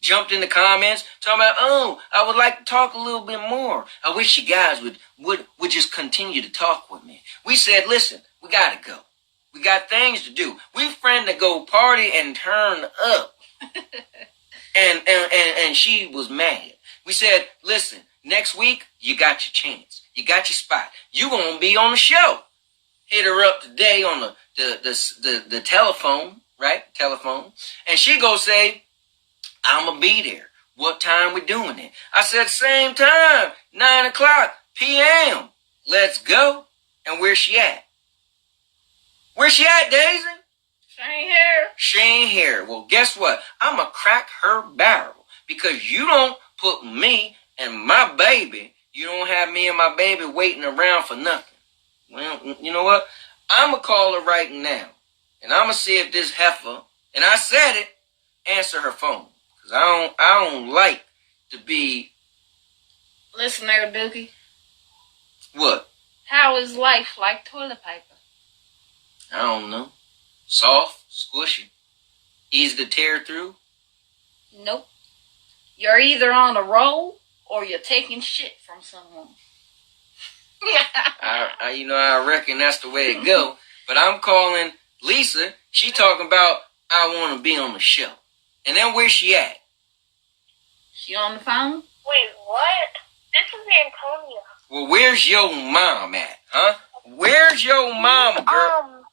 Jumped in the comments, talking about, oh, I would like to talk a little bit more. I wish you guys would just continue to talk with me. We said, listen, we got to go. We got things to do. We friend to go party and turn up. and she was mad. We said, listen, next week, you got your chance. You got your spot. You going to be on the show. Hit her up today on the telephone, right? Telephone. And she go say, I'm going to be there. What time we doing it? I said, same time, 9 o'clock p.m. Let's go. And where's she at? Where's she at, Daisy? She ain't here. She ain't here. Well, guess what? I'm going to crack her barrel. Because you don't put me and my baby, you don't have me and my baby waiting around for nothing. Well, you know what? I'm going to call her right now. And I'm going to see if this heifer, and I said it, answer her phone. Because I don't like to be... Listen there, Dookie. What? How is life like toilet paper? I don't know. Soft, squishy, easy to tear through. Nope. You're either on a roll or you're taking shit from someone. I reckon that's the way it go. But I'm calling Lisa. She talking about I want to be on the show. And then where's she at? She on the phone? Wait, what? This is Antonia. Well, where's your mom at, huh? Where's your mom, girl?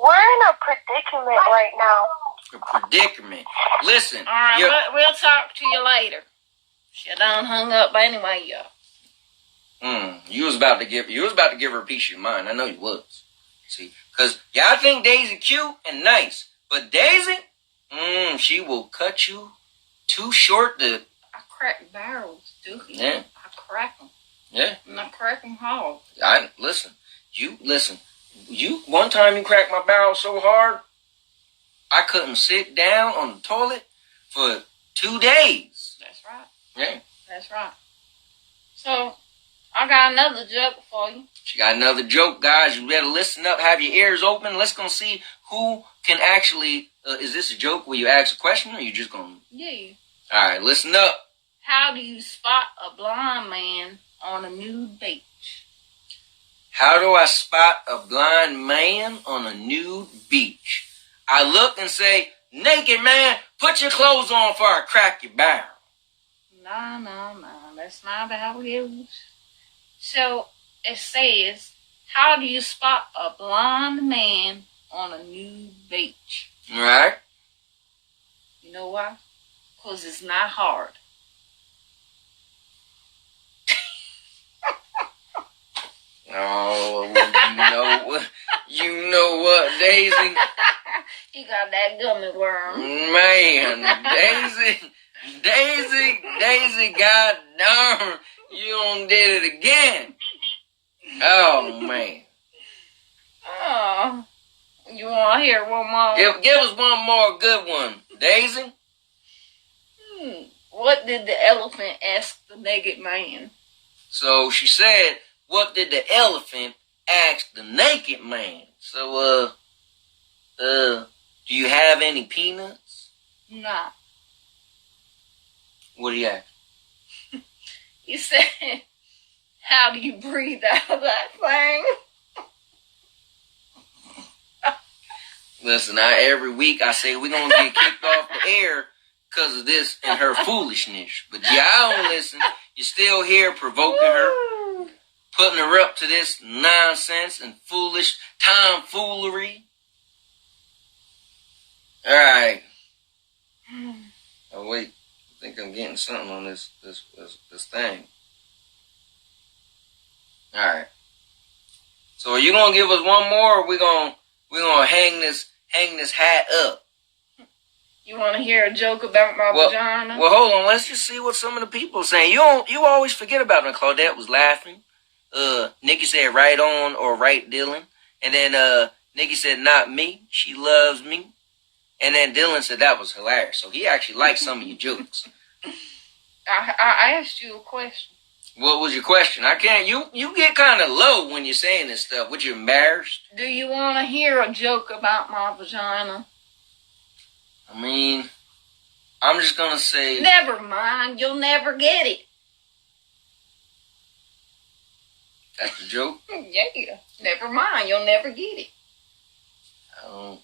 We're in a predicament right now. A predicament. Listen. All right, we'll talk to you later. She done hung up anyway, y'all. You was about to give her a piece of your mind. I know you was. See, because I think Daisy cute and nice, but Daisy, she will cut you too short to. I crack barrels, do you? Yeah. I crack them. Yeah. And I crack them hard. Listen. You one time you cracked my barrel so hard, I couldn't sit down on the toilet for 2 days. That's right. Yeah. That's right. So, I got another joke for you. She got another joke, guys. You better listen up. Have your ears open. Let's go see who can actually. Is this a joke where you ask a question, or you just gonna? Yeah. All right, listen up. How do you spot a blind man on a nude beach? How do I spot a blind man on a nude beach? I look and say, "Naked man, put your clothes on before I crack your barrel." No. That's not how it is. So, it says, how do you spot a blind man on a nude beach? All right. You know why? Because it's not hard. Oh, you know what, Daisy? You got that gummy worm. Man, Daisy, god darn, you done did it again. Oh, man. Oh, you want to hear one more? Give us one more good one, Daisy. What did the elephant ask the naked man? So she said, what did the elephant ask the naked man? So, do you have any peanuts? No. What do you ask? He said, how do you breathe out of that thing? Listen, every week I say we're going to get kicked off the air because of this and her foolishness. But y'all don't listen. You're still here provoking her, putting her up to this nonsense and foolish tomfoolery. All right. Oh, wait. I think I'm getting something on this thing. All right. So are you going to give us one more, or we're going to hang this hat up? You want to hear a joke about my vagina? Well, hold on. Let's just see what some of the people are saying. You always forget about it. Claudette was laughing. Nikki said right on or right Dylan. And then Nikki said not me. She loves me. And then Dylan said that was hilarious. So he actually liked some of your jokes. I asked you a question. What was your question? I can't. You get kind of low when you're saying this stuff. Would you embarrassed? Do you want to hear a joke about my vagina? I mean, I'm just gonna say. Never mind. You'll never get it. That's the joke? Yeah. Never mind. You'll never get it.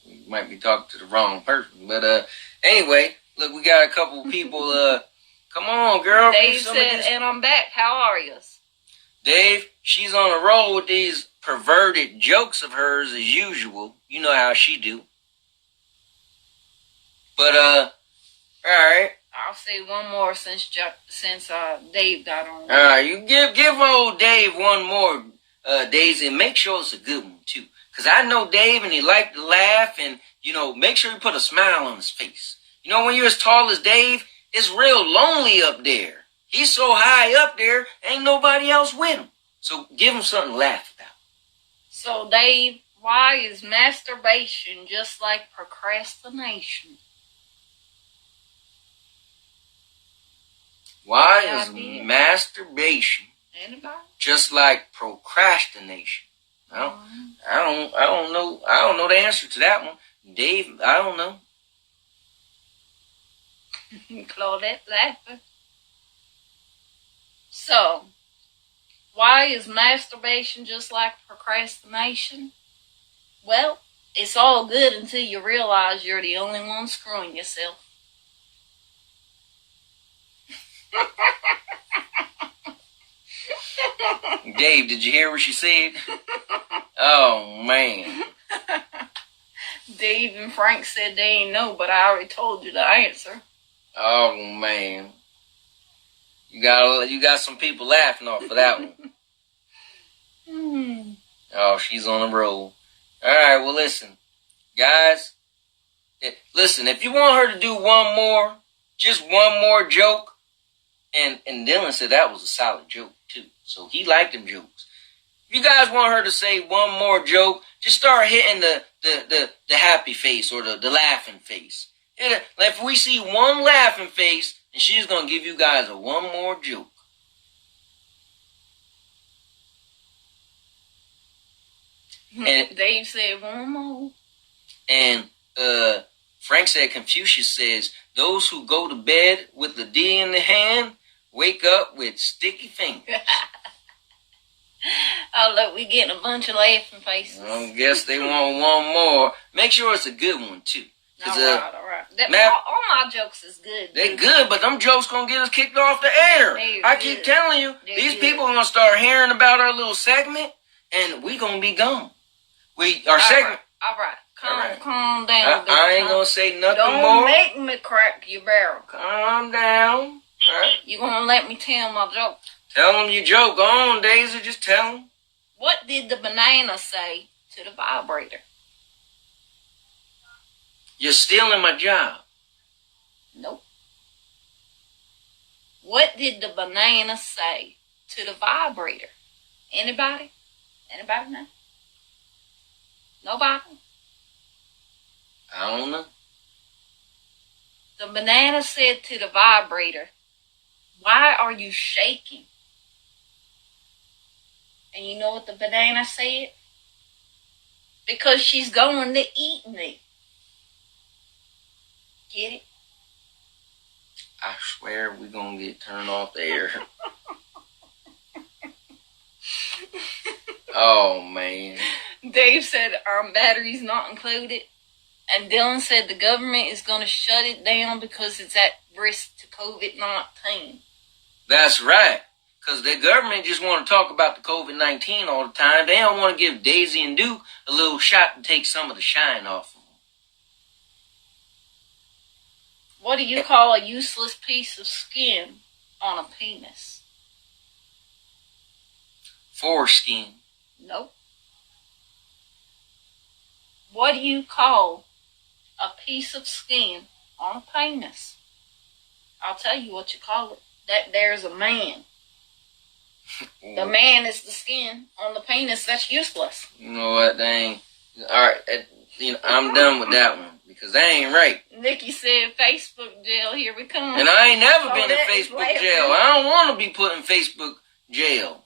You might be talking to the wrong person. But anyway, look, we got a couple people. Come on, girl. Dave said, and I'm back. How are you? Dave, she's on a roll with these perverted jokes of hers as usual. You know how she do. But, all right. I'll say one more since Dave got on. All right, you give old Dave one more, Daisy, and make sure it's a good one, too. Because I know Dave, and he like to laugh, and, make sure you put a smile on his face. When you're as tall as Dave, it's real lonely up there. He's so high up there, ain't nobody else with him. So give him something to laugh about. So, Dave, why is masturbation just like procrastination? Why is masturbation just like procrastination? Well, I don't know. I don't know the answer to that one. Dave, I don't know. Claudette laughing. So, Why is masturbation just like procrastination? Well, it's all good until you realize you're the only one screwing yourself. Dave, did you hear what she said? Oh, man. Dave and Frank said they ain't know, but I already told you the answer. Oh, man. You got some people laughing off for that one. Oh, she's on the roll. All right, well, listen. Guys, listen, if you want her to do just one more joke, and Dylan said that was a solid joke, too. So he liked them jokes. If you guys want her to say one more joke, just start hitting the happy face or the laughing face. If we see one laughing face, then she's going to give you guys one more joke. And Dave said one more. And Frank said Confucius says, those who go to bed with the D in the hand wake up with sticky fingers. Oh, look, we getting a bunch of laughing faces. I guess they want one more. Make sure it's a good one, too. All right. All my jokes is good. They're good, but them jokes going to get us kicked off the air. I keep telling you, these people are going to start hearing about our little segment, and we going to be gone. Our segment... All right. Calm down. I ain't going to say nothing more. Don't make me crack your barrel. Calm down. All right. You going to let me tell my joke? Tell them your joke. Go on, Daisy. Just tell them. What did the banana say to the vibrator? You're stealing my job. Nope. What did the banana say to the vibrator? Anybody? Anybody know? Nobody? I don't know. The banana said to the vibrator, "Why are you shaking?" And you know what the banana said? Because she's going to eat me. Get it? I swear we're going to get turned off the air. Oh, man. Dave said our battery's not included. And Dylan said the government is going to shut it down because it's at risk to COVID-19. That's right. Because the government just want to talk about the COVID-19 all the time. They don't want to give Daisy and Duke a little shot to take some of the shine off of them. What do you call a useless piece of skin on a penis? Foreskin. Nope. What do you call a piece of skin on a penis? I'll tell you what you call it. That there's a man. The man is the skin on the penis. That's useless. You know what? They ain't. All right. I'm done with that one because that ain't right. Nikki said Facebook jail. Here we come. And I ain't never been in Facebook jail. I don't want to be put in Facebook jail.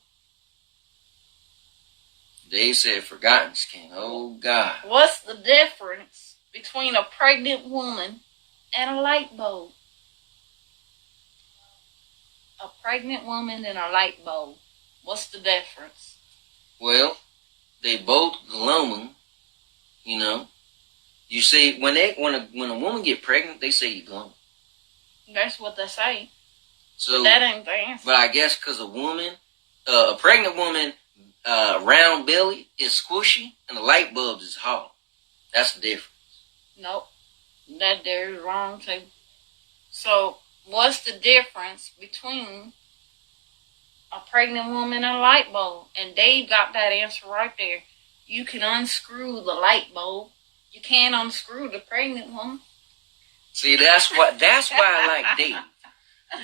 They said forgotten skin. Oh, God. What's the difference between a pregnant woman and a light bulb? A pregnant woman and a light bulb. What's the difference? Well, they both glowing, you know. You say, when a woman get pregnant, they say you glowing. That's what they say. So, but that ain't the answer. But I guess because a pregnant woman, round belly is squishy and the light bulbs is hollow. That's the difference. Nope. That there's wrong too. So, what's the difference between a pregnant woman and a light bulb? And Dave got that answer right there. You can unscrew the light bulb. You can't unscrew the pregnant woman. See, that's why I like Dave.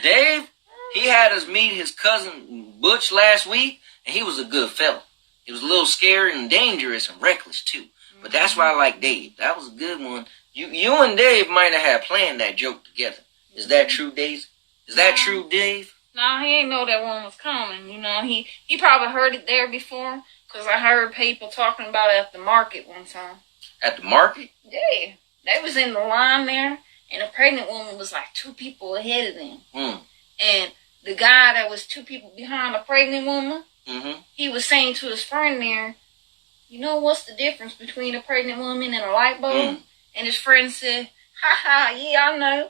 Dave, he had us meet his cousin Butch last week, and he was a good fella. He was a little scary and dangerous and reckless too. But that's why I like Dave. That was a good one. You and Dave might have had planned that joke together. Is that true, Dave? Is that true, Dave? No, he ain't know that one was coming. You know, he probably heard it there before, because I heard people talking about it at the market one time. At the market? Yeah. They was in the line there, and a pregnant woman was like 2 people ahead of them. And the guy that was 2 people behind the pregnant woman, Mm-hmm. He was saying to his friend there, you know what's the difference between a pregnant woman and a light bulb? And his friend said, ha ha, yeah, I know.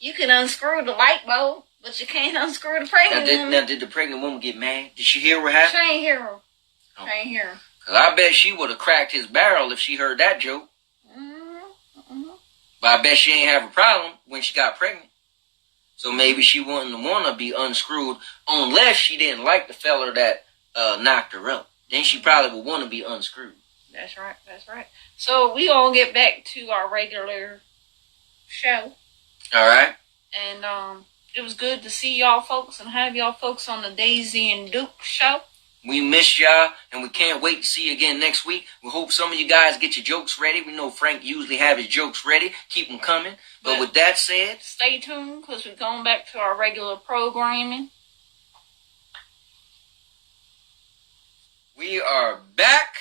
You can unscrew the light bulb, but you can't unscrew the pregnant woman. Now, did the pregnant woman get mad? Did she hear what happened? She ain't hear her. Oh. She ain't hear her. Because I bet she would have cracked his barrel if she heard that joke. But I bet she ain't have a problem when she got pregnant. So maybe she wouldn't want to be unscrewed unless she didn't like the fella that knocked her up. Then she probably would want to be unscrewed. That's right. That's right. So we all get back to our regular show. All right. And it was good to see y'all folks and have y'all folks on the Daisy and Duke show. We missed y'all, and we can't wait to see you again next week. We hope some of you guys get your jokes ready. We know Frank usually have his jokes ready. Keep them coming. But with that said, stay tuned because we're going back to our regular programming. We are back.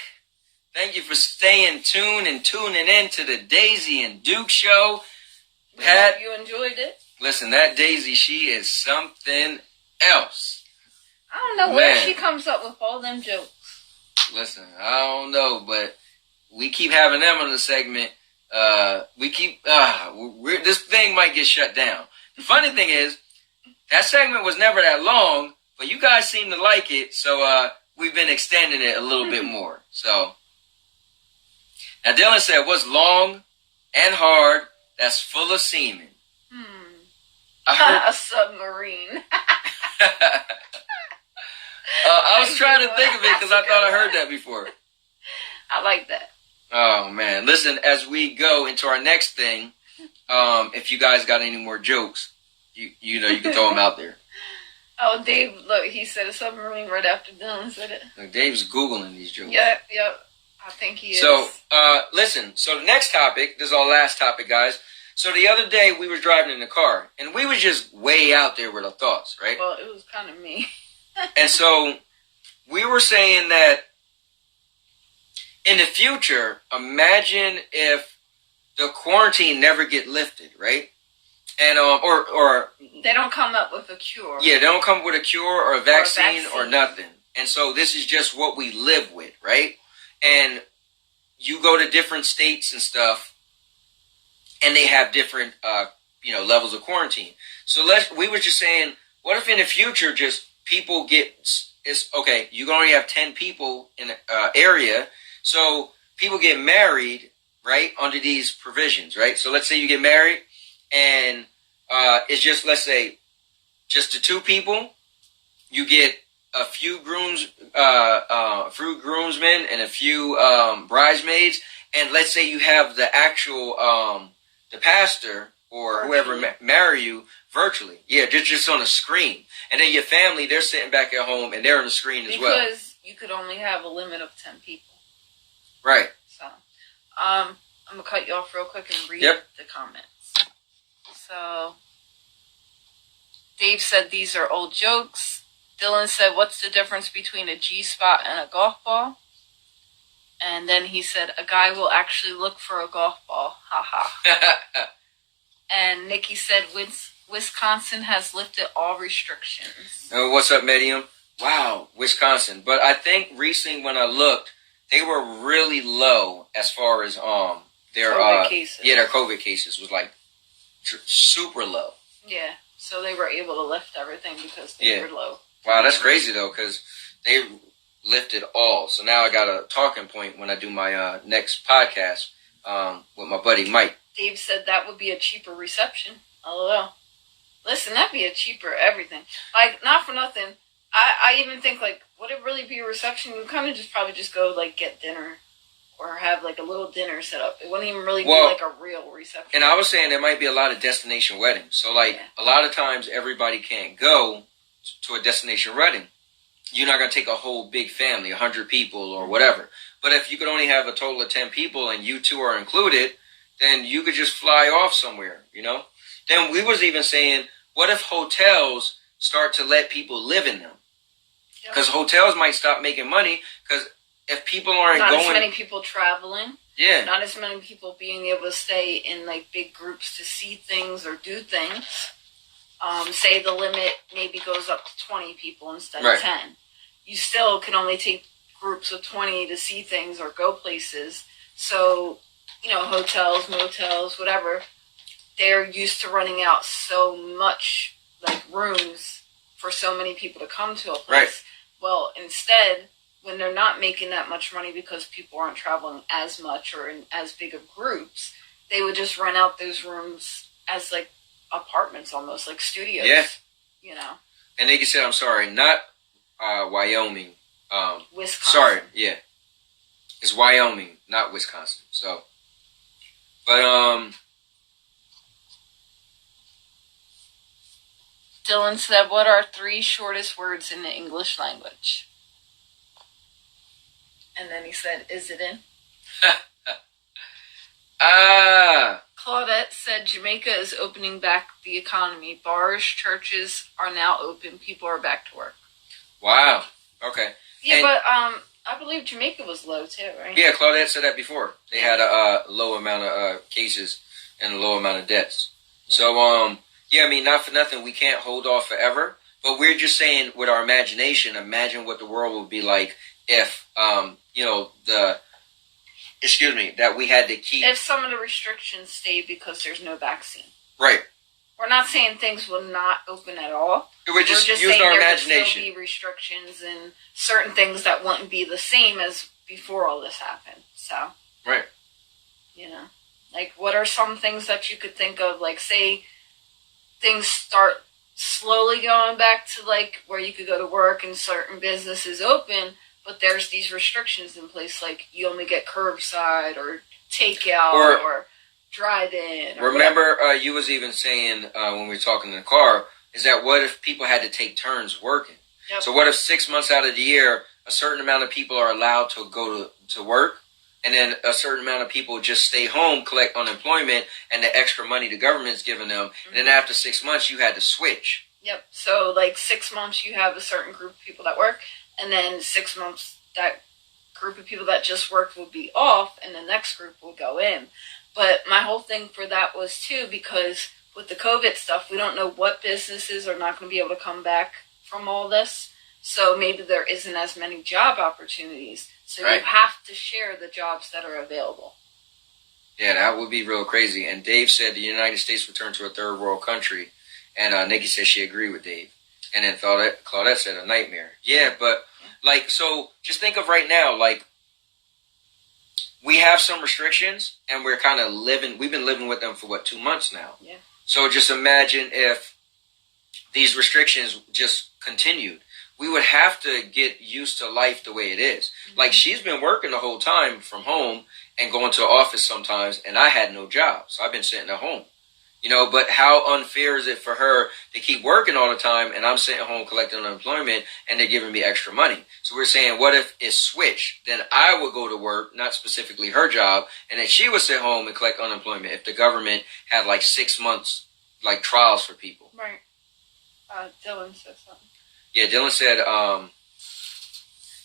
Thank you for staying tuned and tuning in to the Daisy and Duke show. Hope you enjoyed it. Listen, that Daisy, she is something else. I don't know where she comes up with all them jokes. Listen, I don't know, but we keep having them on the segment. This thing might get shut down. The funny thing is, that segment was never that long, but you guys seem to like it, so we've been extending it a little bit more. So, now Dylan said, what's long and hard that's full of semen? A submarine. I was trying to think of it because I thought I heard that before. I like that. Oh, man. Listen, as we go into our next thing, if you guys got any more jokes, you know, you can throw them out there. Oh, Dave, look, he said a submarine right after Dylan said it. Look, Dave's Googling these jokes. Yep. I think he is. So, listen, so the next topic, this is our last topic, guys. So the other day, we were driving in the car, and we were just way out there with our thoughts, right? Well, it was kind of me. And so we were saying that in the future, imagine if the quarantine never get lifted, right? And or they don't come up with a cure. Yeah, they don't come up with a cure or a vaccine or nothing. And so this is just what we live with, right? And you go to different states and stuff, and they have different levels of quarantine. So we were just saying, what if in the future just people you can only have 10 people in an area, so people get married, right, under these provisions, right? So let's say you get married, and it's just, let's say, just the two people, you get a few groomsmen and a few bridesmaids, and let's say you have the actual, the pastor or whoever marry you virtually. Yeah, just on a screen. And then your family, they're sitting back at home and they're on the screen as well. Because you could only have a limit of 10 people. Right. So, I'm going to cut you off real quick and read the comments. So, Dave said these are old jokes. Dylan said, what's the difference between a G-spot and a golf ball? And then he said, a guy will actually look for a golf ball. Ha ha. And Nikki said, Wisconsin has lifted all restrictions. What's up, Medium? Wow, Wisconsin. But I think recently when I looked, they were really low as far as their COVID cases. Yeah, their COVID cases was like super low. Yeah, so they were able to lift everything because they were low. Wow, that's crazy though, because they lifted all. So now I got a talking point when I do my next podcast with my buddy Mike. Dave said that would be a cheaper reception. LOL. Listen, that'd be a cheaper everything. Like, not for nothing. I even think, like, would it really be a reception? You kind of probably just go, like, get dinner or have, like, a little dinner set up. It wouldn't even really be, like, a real reception. And I was saying there might be a lot of destination weddings. So, like, a lot of times everybody can't go to a destination wedding. You're not going to take a whole big family, 100 people or whatever. But if you could only have a total of 10 people and you two are included, then you could just fly off somewhere, you know? Then we was even saying, what if hotels start to let people live in them? Because hotels might stop making money because if people aren't not going... Not as many people traveling. Yeah. Not as many people being able to stay in, like, big groups to see things or do things. Say the limit maybe goes up to 20 people instead of 10. you still can only take groups of 20 to see things or go places. So, hotels, motels, whatever, they're used to running out so much, like, rooms for so many people to come to a place. Right. Well, instead, when they're not making that much money because people aren't traveling as much or in as big of groups, they would just rent out those rooms as, like, apartments almost, like studios. Yeah. And they said, I'm sorry, not Wyoming. Wisconsin. Sorry, yeah. It's Wyoming, not Wisconsin. So, but, Dylan said, what are 3 shortest words in the English language? And then he said, is it in? Claudette said, Jamaica is opening back the economy. Bars, churches are now open. People are back to work. Wow. Okay. Yeah, but I believe Jamaica was low too, right? Yeah, Claudette said that before. They had a low amount of cases and a low amount of deaths. Yeah. So, yeah, I mean, not for nothing, we can't hold off forever. But we're just saying, with our imagination, imagine what the world would be like if, that we had to keep... If some of the restrictions stayed because there's no vaccine. Right. We're not saying things will not open at all. We're just using our imagination. There would still be restrictions and certain things that wouldn't be the same as before all this happened. So. Right. Like, what are some things that you could think of? Like, say, things start slowly going back to, like, where you could go to work and certain businesses open, but there's these restrictions in place, like you only get curbside or takeout or drive-in. Remember, you was even saying when we were talking in the car, is that what if people had to take turns working? Yep. So what if 6 months out of the year, a certain amount of people are allowed to go to work, and then a certain amount of people just stay home, collect unemployment, and the extra money the government's giving them, and then after 6 months, you had to switch. Yep. So, like, 6 months, you have a certain group of people that work, and then 6 months, that group of people that just worked will be off, and the next group will go in. But my whole thing for that was, too, because with the COVID stuff, we don't know what businesses are not going to be able to come back from all this. So maybe there isn't as many job opportunities. So you have to share the jobs that are available. Yeah, that would be real crazy. And Dave said the United States would turn to a third world country. And Nikki said she agreed with Dave. And then Claudette said a nightmare. Yeah, but, like, so just think of right now, like, we have some restrictions, and we're kind of we've been living with them for, 2 months now? Yeah. So just imagine if these restrictions just continued. We would have to get used to life the way it is. Mm-hmm. Like, she's been working the whole time from home and going to the office sometimes, and I had no job, so I've been sitting at home. But how unfair is it for her to keep working all the time, and I'm sitting at home collecting unemployment, and they're giving me extra money? So we're saying, what if it's switched? Then I would go to work, not specifically her job, and then she would sit home and collect unemployment if the government had, 6 months, trials for people. Right. Dylan said something. Yeah, Dylan said,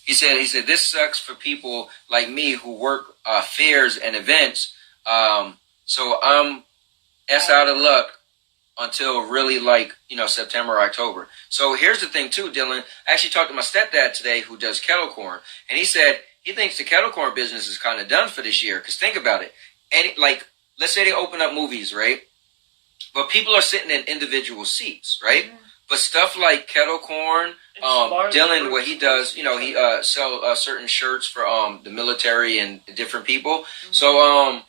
he said, this sucks for people like me who work fairs and events, so I'm out of luck until really September or October. So here's the thing too, Dylan. I actually talked to my stepdad today who does kettle corn, and he said he thinks the kettle corn business is kind of done for this year. Because think about it. Let's say they open up movies, right? But people are sitting in individual seats, right? Mm-hmm. But stuff like kettle corn, Dylan, what he does, he sell certain shirts for the military and different people. Mm-hmm. So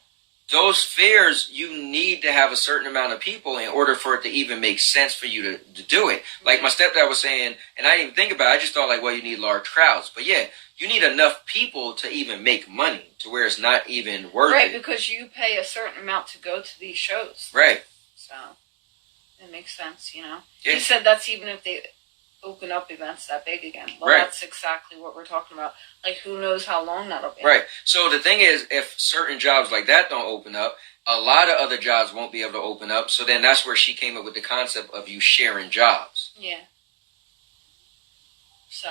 those fairs, you need to have a certain amount of people in order for it to even make sense for you to do it. Like my stepdad was saying, and I didn't even think about it, I just thought you need large crowds. But yeah, you need enough people to even make money to where it's not even worth it. Right, because you pay a certain amount to go to these shows. Right. So, it makes sense, Yeah. He said that's even if they open up events that big again. Well, right. That's exactly what we're talking about. Who knows how long that'll be. Right. So the thing is, if certain jobs like that don't open up, a lot of other jobs won't be able to open up. So then that's where she came up with the concept of you sharing jobs. Yeah. So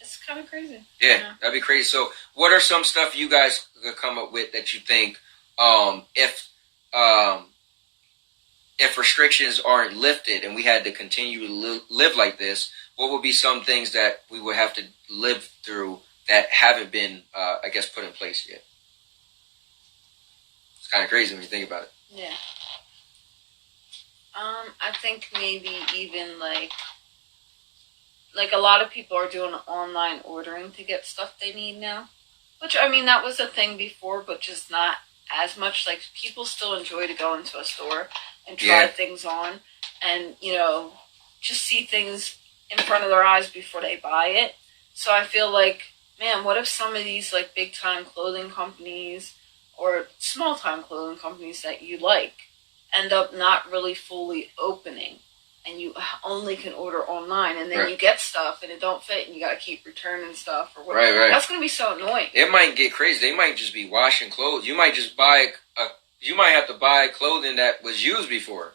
it's kind of crazy. Yeah, that'd be crazy. So what are some stuff you guys could come up with that you think if restrictions aren't lifted and we had to continue to live like this, what would be some things that we would have to live through that haven't been, I guess, put in place yet? It's kind of crazy when you think about it. Yeah. I think maybe even like a lot of people are doing online ordering to get stuff they need now. Which, I mean, that was a thing before, but just not as much. Like, people still enjoy to go into a store and try things on and, you know, just see things in front of their eyes before they buy it. So I feel like, man, what if some of these, like, big-time clothing companies or small-time clothing companies that you like end up not really fully opening, and you only can order online, and then you get stuff and it don't fit, and you gotta keep returning stuff or whatever. Right. That's gonna be so annoying. It might get crazy. They might just be washing clothes. You might just you might have to buy clothing that was used before.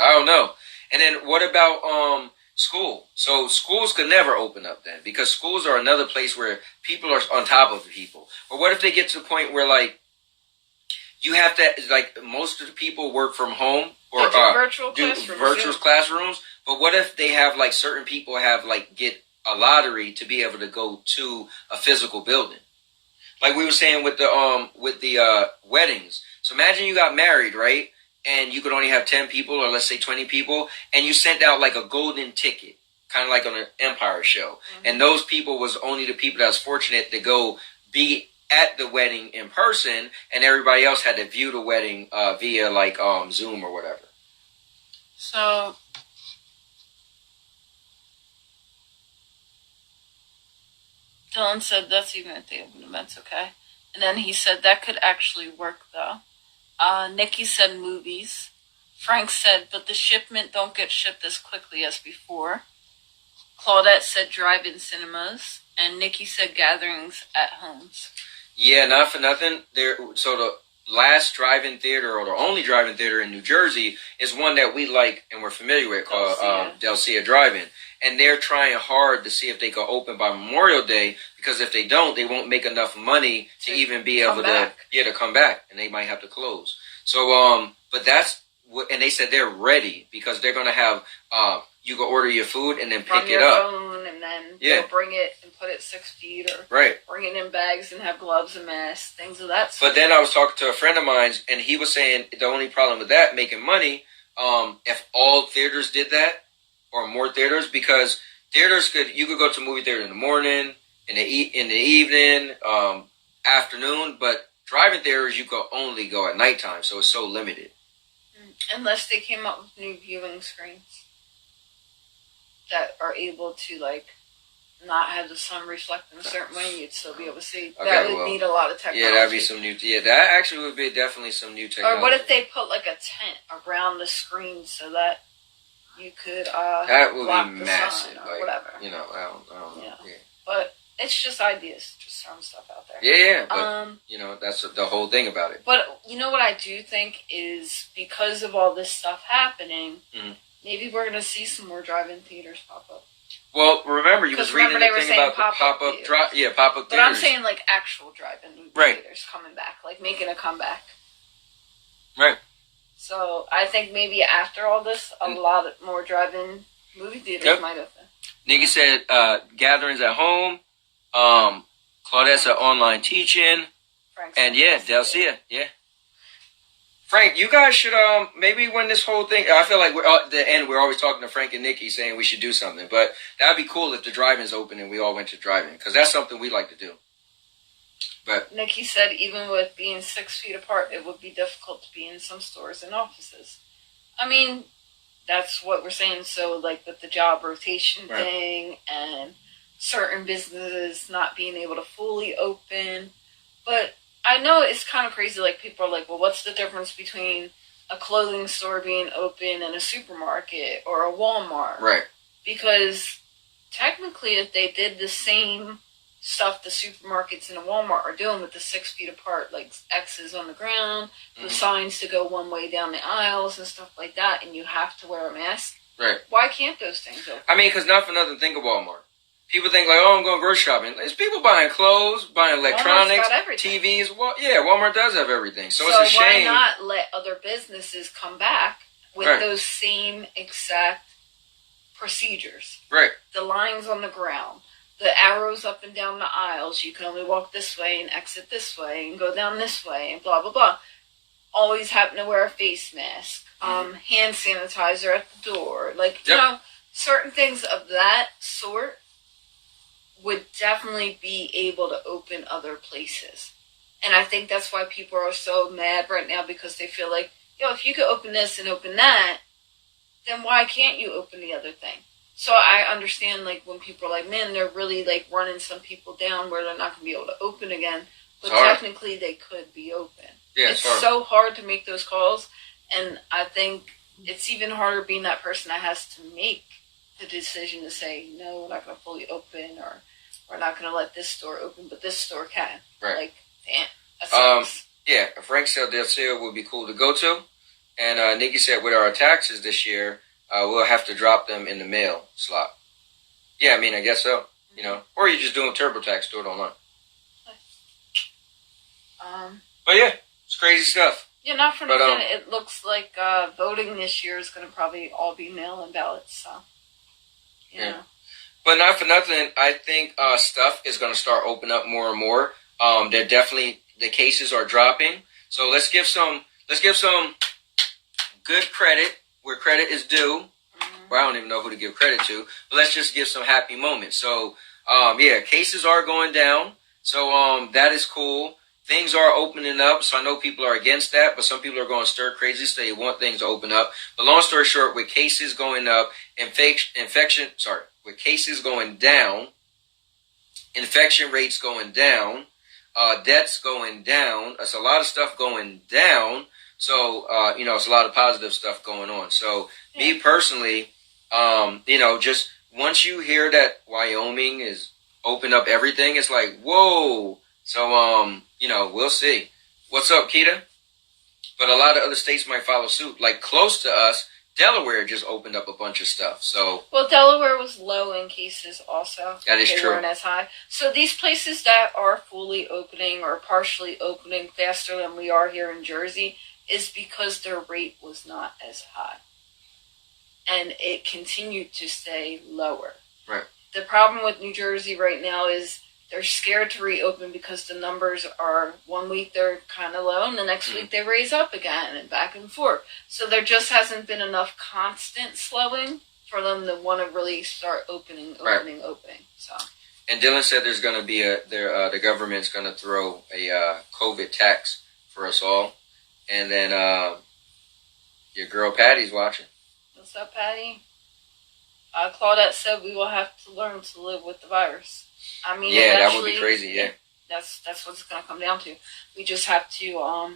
I don't know. And then what about school? So schools could never open up then, because schools are another place where people are on top of people. But what if they get to the point where, like, you have to, like, most of the people work from home or do virtual classrooms. But what if they have, like, certain people have, like, get a lottery to be able to go to a physical building? Like we were saying with the weddings. So imagine you got married, right? And you could only have 10 people, or let's say 20 people, and you sent out like a golden ticket, kind of like on an Empire show. Mm-hmm. And those people was only the people that was fortunate to go be at the wedding in person, and everybody else had to view the wedding via like Zoom or whatever. So Dylan said that's even if they open events, okay. And then he said that could actually work though. Nikki said movies. Frank said, but the shipment don't get shipped as quickly as before. Claudette said drive-in cinemas. And Nikki said gatherings at homes. Yeah, not for nothing. So the last drive-in theater, or the only drive-in theater in New Jersey, is one that we like and we're familiar with, called Delcia Drive-In. And they're trying hard to see if they can open by Memorial Day, because if they don't, they won't make enough money to even be able to come back, and they might have to close. So, but that's what, and they said they're ready, because they're gonna have you can order your food and then pick it up. Phone, and then they'll bring it and put it 6 feet, or bring it in bags and have gloves and masks, things of that sort. But then I was talking to a friend of mine, and he was saying the only problem with that, making money, if all theaters did that, or more theaters, because theaters you could go to a movie theater in the morning, in the evening, afternoon, but drive-in theaters you could only go at nighttime, so it's so limited. Unless they came up with new viewing screens that are able to, like, not have the sun reflect in a certain way, you'd still be able to see. Okay, that would need a lot of technology. Yeah, that'd be some new. Yeah, that actually would be definitely some new technology. Or what if they put like a tent around the screen so that you could that would block be the massive, sun or like, whatever. You know, I don't know. Yeah. But it's just ideas, just throwing stuff out there. Yeah. But you know, that's the whole thing about it. But you know what I do think is, because of all this stuff happening, maybe we're gonna see some more drive-in theaters pop up. Well, remember you was reading the thing about the pop-up theaters. But I'm saying like actual drive-in theaters coming back, like making a comeback. Right. So I think maybe after all this, a lot more drive-in movie theaters might open. Nikki said gatherings at home. Claudette said online teaching. And Delcia, Frank, you guys should maybe when this whole thing. I feel like at the end we're always talking to Frank and Nikki saying we should do something, but that'd be cool if the drive-in's open and we all went to drive-in, because that's something we like to do. But Nikki said even with being 6 feet apart, it would be difficult to be in some stores and offices. I mean, that's what we're saying. So like with the job rotation thing and certain businesses not being able to fully open, but I know it's kind of crazy. Like, people are like, well, what's the difference between a clothing store being open and a supermarket or a Walmart? Right. Because technically, if they did the same stuff the supermarkets and the Walmart are doing with the 6 feet apart, like X's on the ground, the signs to go one way down the aisles and stuff like that, and you have to wear a mask. Right. Why can't those things open? I mean, because not for nothing, think of Walmart. People think like, oh, I'm going grocery shopping. There's people buying clothes, buying electronics, TVs. Walmart does have everything. So it's a shame. Why not let other businesses come back with Right. those same exact procedures. Right. The lines on the ground, the arrows up and down the aisles. You can only walk this way and exit this way and go down this way and blah, blah, blah. Always happen to wear a face mask. Hand sanitizer at the door. Like, you know, certain things of that sort would definitely be able to open other places. And I think that's why people are so mad right now, because they feel like, if you could open this and open that, then why can't you open the other thing? So I understand, like, when people are like, man, they're really, like, running some people down where they're not going to be able to open again. But technically, they could be open. Yeah, it's so hard to make those calls. And I think it's even harder being that person that has to make the decision to say, no, we're not going to fully open, or we're not going to let this store open, but this store can. Right. Like, damn. That sucks. Yeah, Frank said that sale would be cool to go to. And Nikki said with our taxes this year, we'll have to drop them in the mail slot. Yeah, I mean, I guess so. You know, or you just doing TurboTax, do it online. But yeah, it's crazy stuff. Yeah, not for nothing. It looks like voting this year is going to probably all be mail-in ballots. So, yeah. But not for nothing, I think stuff is going to start opening up more and more. They're definitely, the cases are dropping. So let's give some good credit where credit is due. Well, I don't even know who to give credit to, but let's just give some happy moments. So, cases are going down. So, that is cool. Things are opening up. So I know people are against that, but some people are going stir crazy, so they want things to open up. But long story short, with cases going up, with cases going down, infection rates going down, deaths going down, there's a lot of stuff going down. So, it's a lot of positive stuff going on. So, me personally, just once you hear that Wyoming is open up everything, it's like, whoa. So, we'll see. What's up, Keita? But a lot of other states might follow suit. Like, close to us, Delaware just opened up a bunch of stuff. So, well, Delaware was low in cases also. That is true. They weren't as high. So these places that are fully opening or partially opening faster than we are here in Jersey is because their rate was not as high. And it continued to stay lower. Right. The problem with New Jersey right now is they're scared to reopen because the numbers are, 1 week they're kind of low and the next week they raise up again and back and forth. So there just hasn't been enough constant slowing for them to want to really start opening. So. And Dylan said there's going to be the government's going to throw a COVID tax for us all. And then your girl Patty's watching. What's up, Patty? Claudette said we will have to learn to live with the virus. I mean, that would be crazy. Yeah, that's what it's going to come down to. We just have to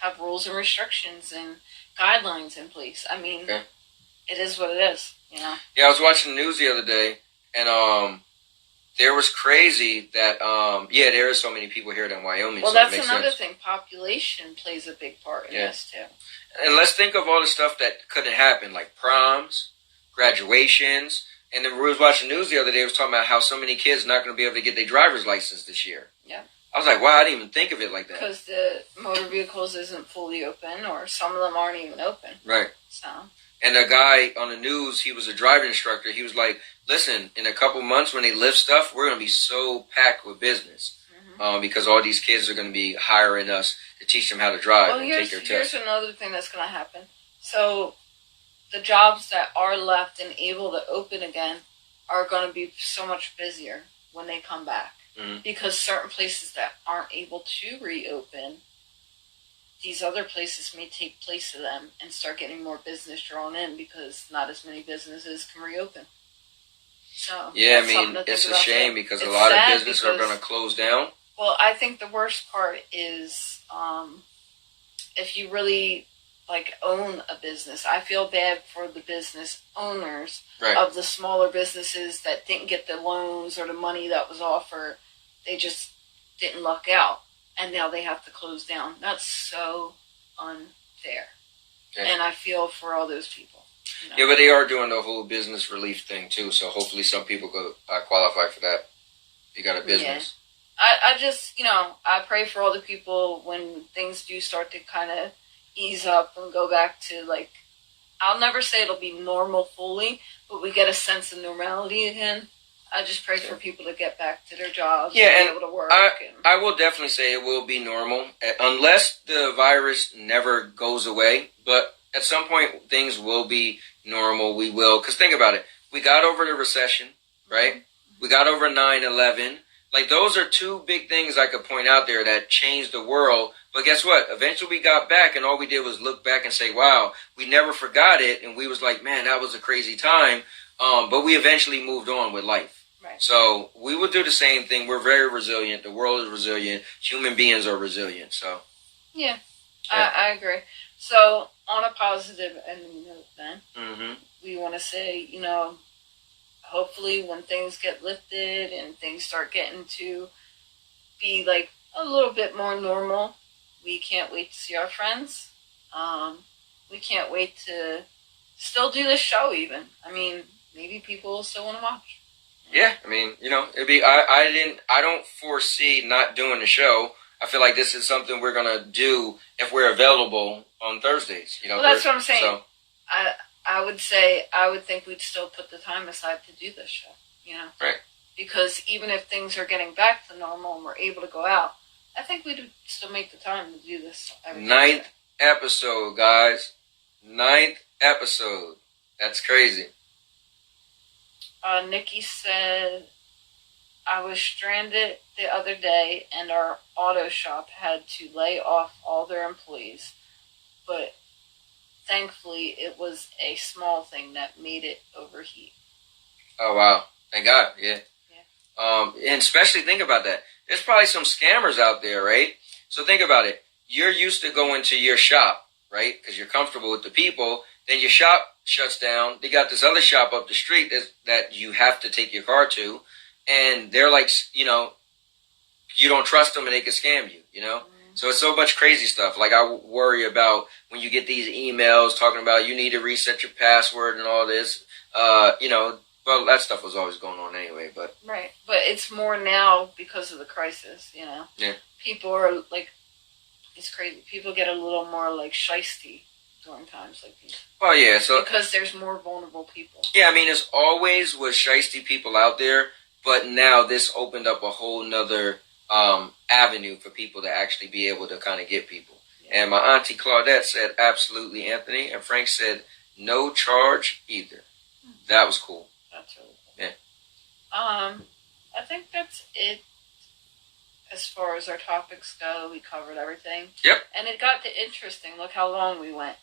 have rules and restrictions and guidelines in place. I mean, It is what it is. You know. Yeah, I was watching the news the other day, and there was crazy that there are so many people here in Wyoming. Well, so that's another thing. Population plays a big part in this too. And let's think of all the stuff that couldn't happen, like proms, graduations. And then we was watching news the other day. It was talking about how so many kids are not going to be able to get their driver's license this year. Yeah. I was like, wow, I didn't even think of it like that. Because the motor vehicles isn't fully open, or some of them aren't even open. Right. So. And the guy on the news, he was a driving instructor. He was like, listen, in a couple months when they lift stuff, we're going to be so packed with business. Because all these kids are going to be hiring us to teach them how to drive and take their test. Here's another thing that's going to happen. So the jobs that are left and able to open again are going to be so much busier when they come back. Because certain places that aren't able to reopen, these other places may take place of them and start getting more business drawn in because not as many businesses can reopen. So yeah, I mean, it's a shame because a lot of businesses are going to close down. Well, I think the worst part is if you really own a business. I feel bad for the business owners of the smaller businesses that didn't get the loans or the money that was offered. They just didn't luck out, and now they have to close down. That's so unfair, and I feel for all those people. You know? Yeah, but they are doing the whole business relief thing too, so hopefully some people could qualify for that. You got a business. Yeah. I just, I pray for all the people when things do start to kind of ease up and go back to I'll never say it'll be normal fully, but we get a sense of normality again. I just pray for people to get back to their jobs and be able to work. I will definitely say it will be normal, unless the virus never goes away. But at some point, things will be normal. We will. Because think about it. We got over the recession, right? Mm-hmm. We got over 9/11. Like, those are two big things I could point out there that changed the world. But guess what? Eventually we got back, and all we did was look back and say, wow, we never forgot it. And we was like, man, that was a crazy time. But we eventually moved on with life. Right. So we will do the same thing. We're very resilient. The world is resilient. Human beings are resilient. So yeah. I agree. So on a positive ending note then, we want to say, you know, hopefully when things get lifted and things start getting to be like a little bit more normal, we can't wait to see our friends. We can't wait to still do this show even. I mean, maybe people will still want to watch. Yeah, I mean, you know, it'd be. I don't foresee not doing the show. I feel like this is something we're gonna do if we're available on Thursdays. You know, well, that's what I'm saying. So, I would think we'd still put the time aside to do this show. You know, right? Because even if things are getting back to normal and we're able to go out, I think we'd still make the time to do this. Ninth episode, guys. 9th episode. That's crazy. Nikki said, I was stranded the other day and our auto shop had to lay off all their employees. But thankfully, it was a small thing that made it overheat. Oh, wow. Thank God. Yeah. And especially think about that. There's probably some scammers out there, right? So think about it. You're used to going to your shop, right? Because you're comfortable with the people. Then your shop shuts down. They got this other shop up the street that you have to take your car to. And they're like, you know, you don't trust them and they can scam you, you know? Mm-hmm. So it's so much crazy stuff. Like, I worry about when you get these emails talking about you need to reset your password and all this. You know, well, that stuff was always going on anyway, but... Right. But it's more now because of the crisis, you know? Yeah. People are, like, it's crazy. People get a little more, like, shisty during times like these. Well, yeah, so... Because there's more vulnerable people. Yeah, I mean, there's always was shisty people out there, but now this opened up a whole nother avenue for people to actually be able to kind of get people. Yeah. And my auntie Claudette said, absolutely, Anthony. And Frank said, no charge either. Mm-hmm. That was cool. That's really cool. Yeah. I think that's it. As far as our topics go, we covered everything. Yep. And it got interesting. Look how long we went.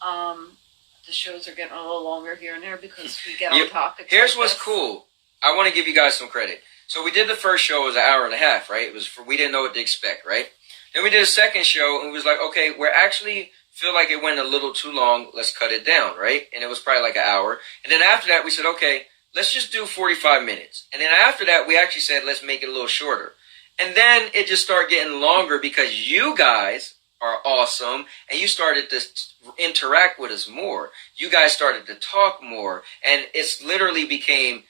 The shows are getting a little longer here and there because we get on topics. Here's what's cool. I want to give you guys some credit. So we did the first show, it was an hour and a half, right? It was we didn't know what to expect, right? Then we did a second show, and it was like, okay, we're actually feel like it went a little too long. Let's cut it down, right? And it was probably like an hour. And then after that, we said, okay, let's just do 45 minutes. And then after that, we actually said, let's make it a little shorter. And then it just started getting longer because you guys are awesome, and you started to interact with us more. You guys started to talk more, and it's literally became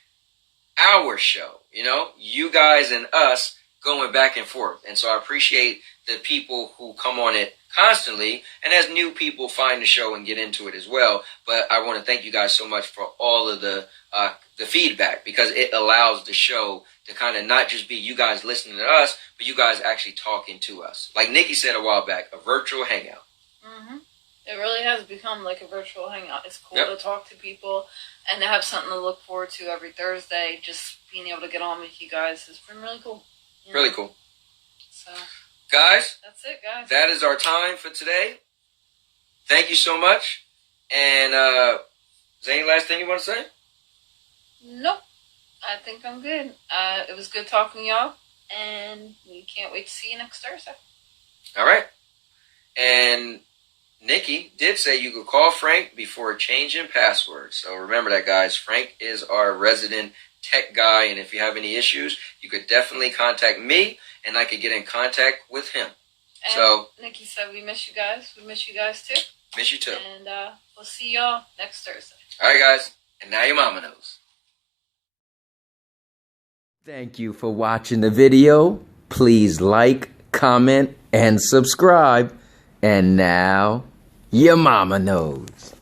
our show, you know? You guys and us going back and forth. And so I appreciate the people who come on it constantly, and as new people find the show and get into it as well. But I want to thank you guys so much for all of the feedback, because it allows the show to kind of not just be you guys listening to us, but you guys actually talking to us. Like Nikki said a while back, a virtual hangout. Mm-hmm. It really has become like a virtual hangout. It's cool to talk to people and to have something to look forward to every Thursday. Just being able to get on with you guys has been really cool. Really cool. So, guys, that's it, guys. That is our time for today. Thank you so much. And is there any last thing you want to say? Nope. I think I'm good. It was good talking to y'all, and we can't wait to see you next Thursday. All right. And Nikki did say you could call Frank before changing passwords. So remember that, guys. Frank is our resident tech guy, and if you have any issues, you could definitely contact me, and I could get in contact with him. And so Nikki said we miss you guys. We miss you guys too. Miss you too. And we'll see y'all next Thursday. All right, guys. And now your mama knows. Thank you for watching the video. Please like, comment, and subscribe. And now, your mama knows.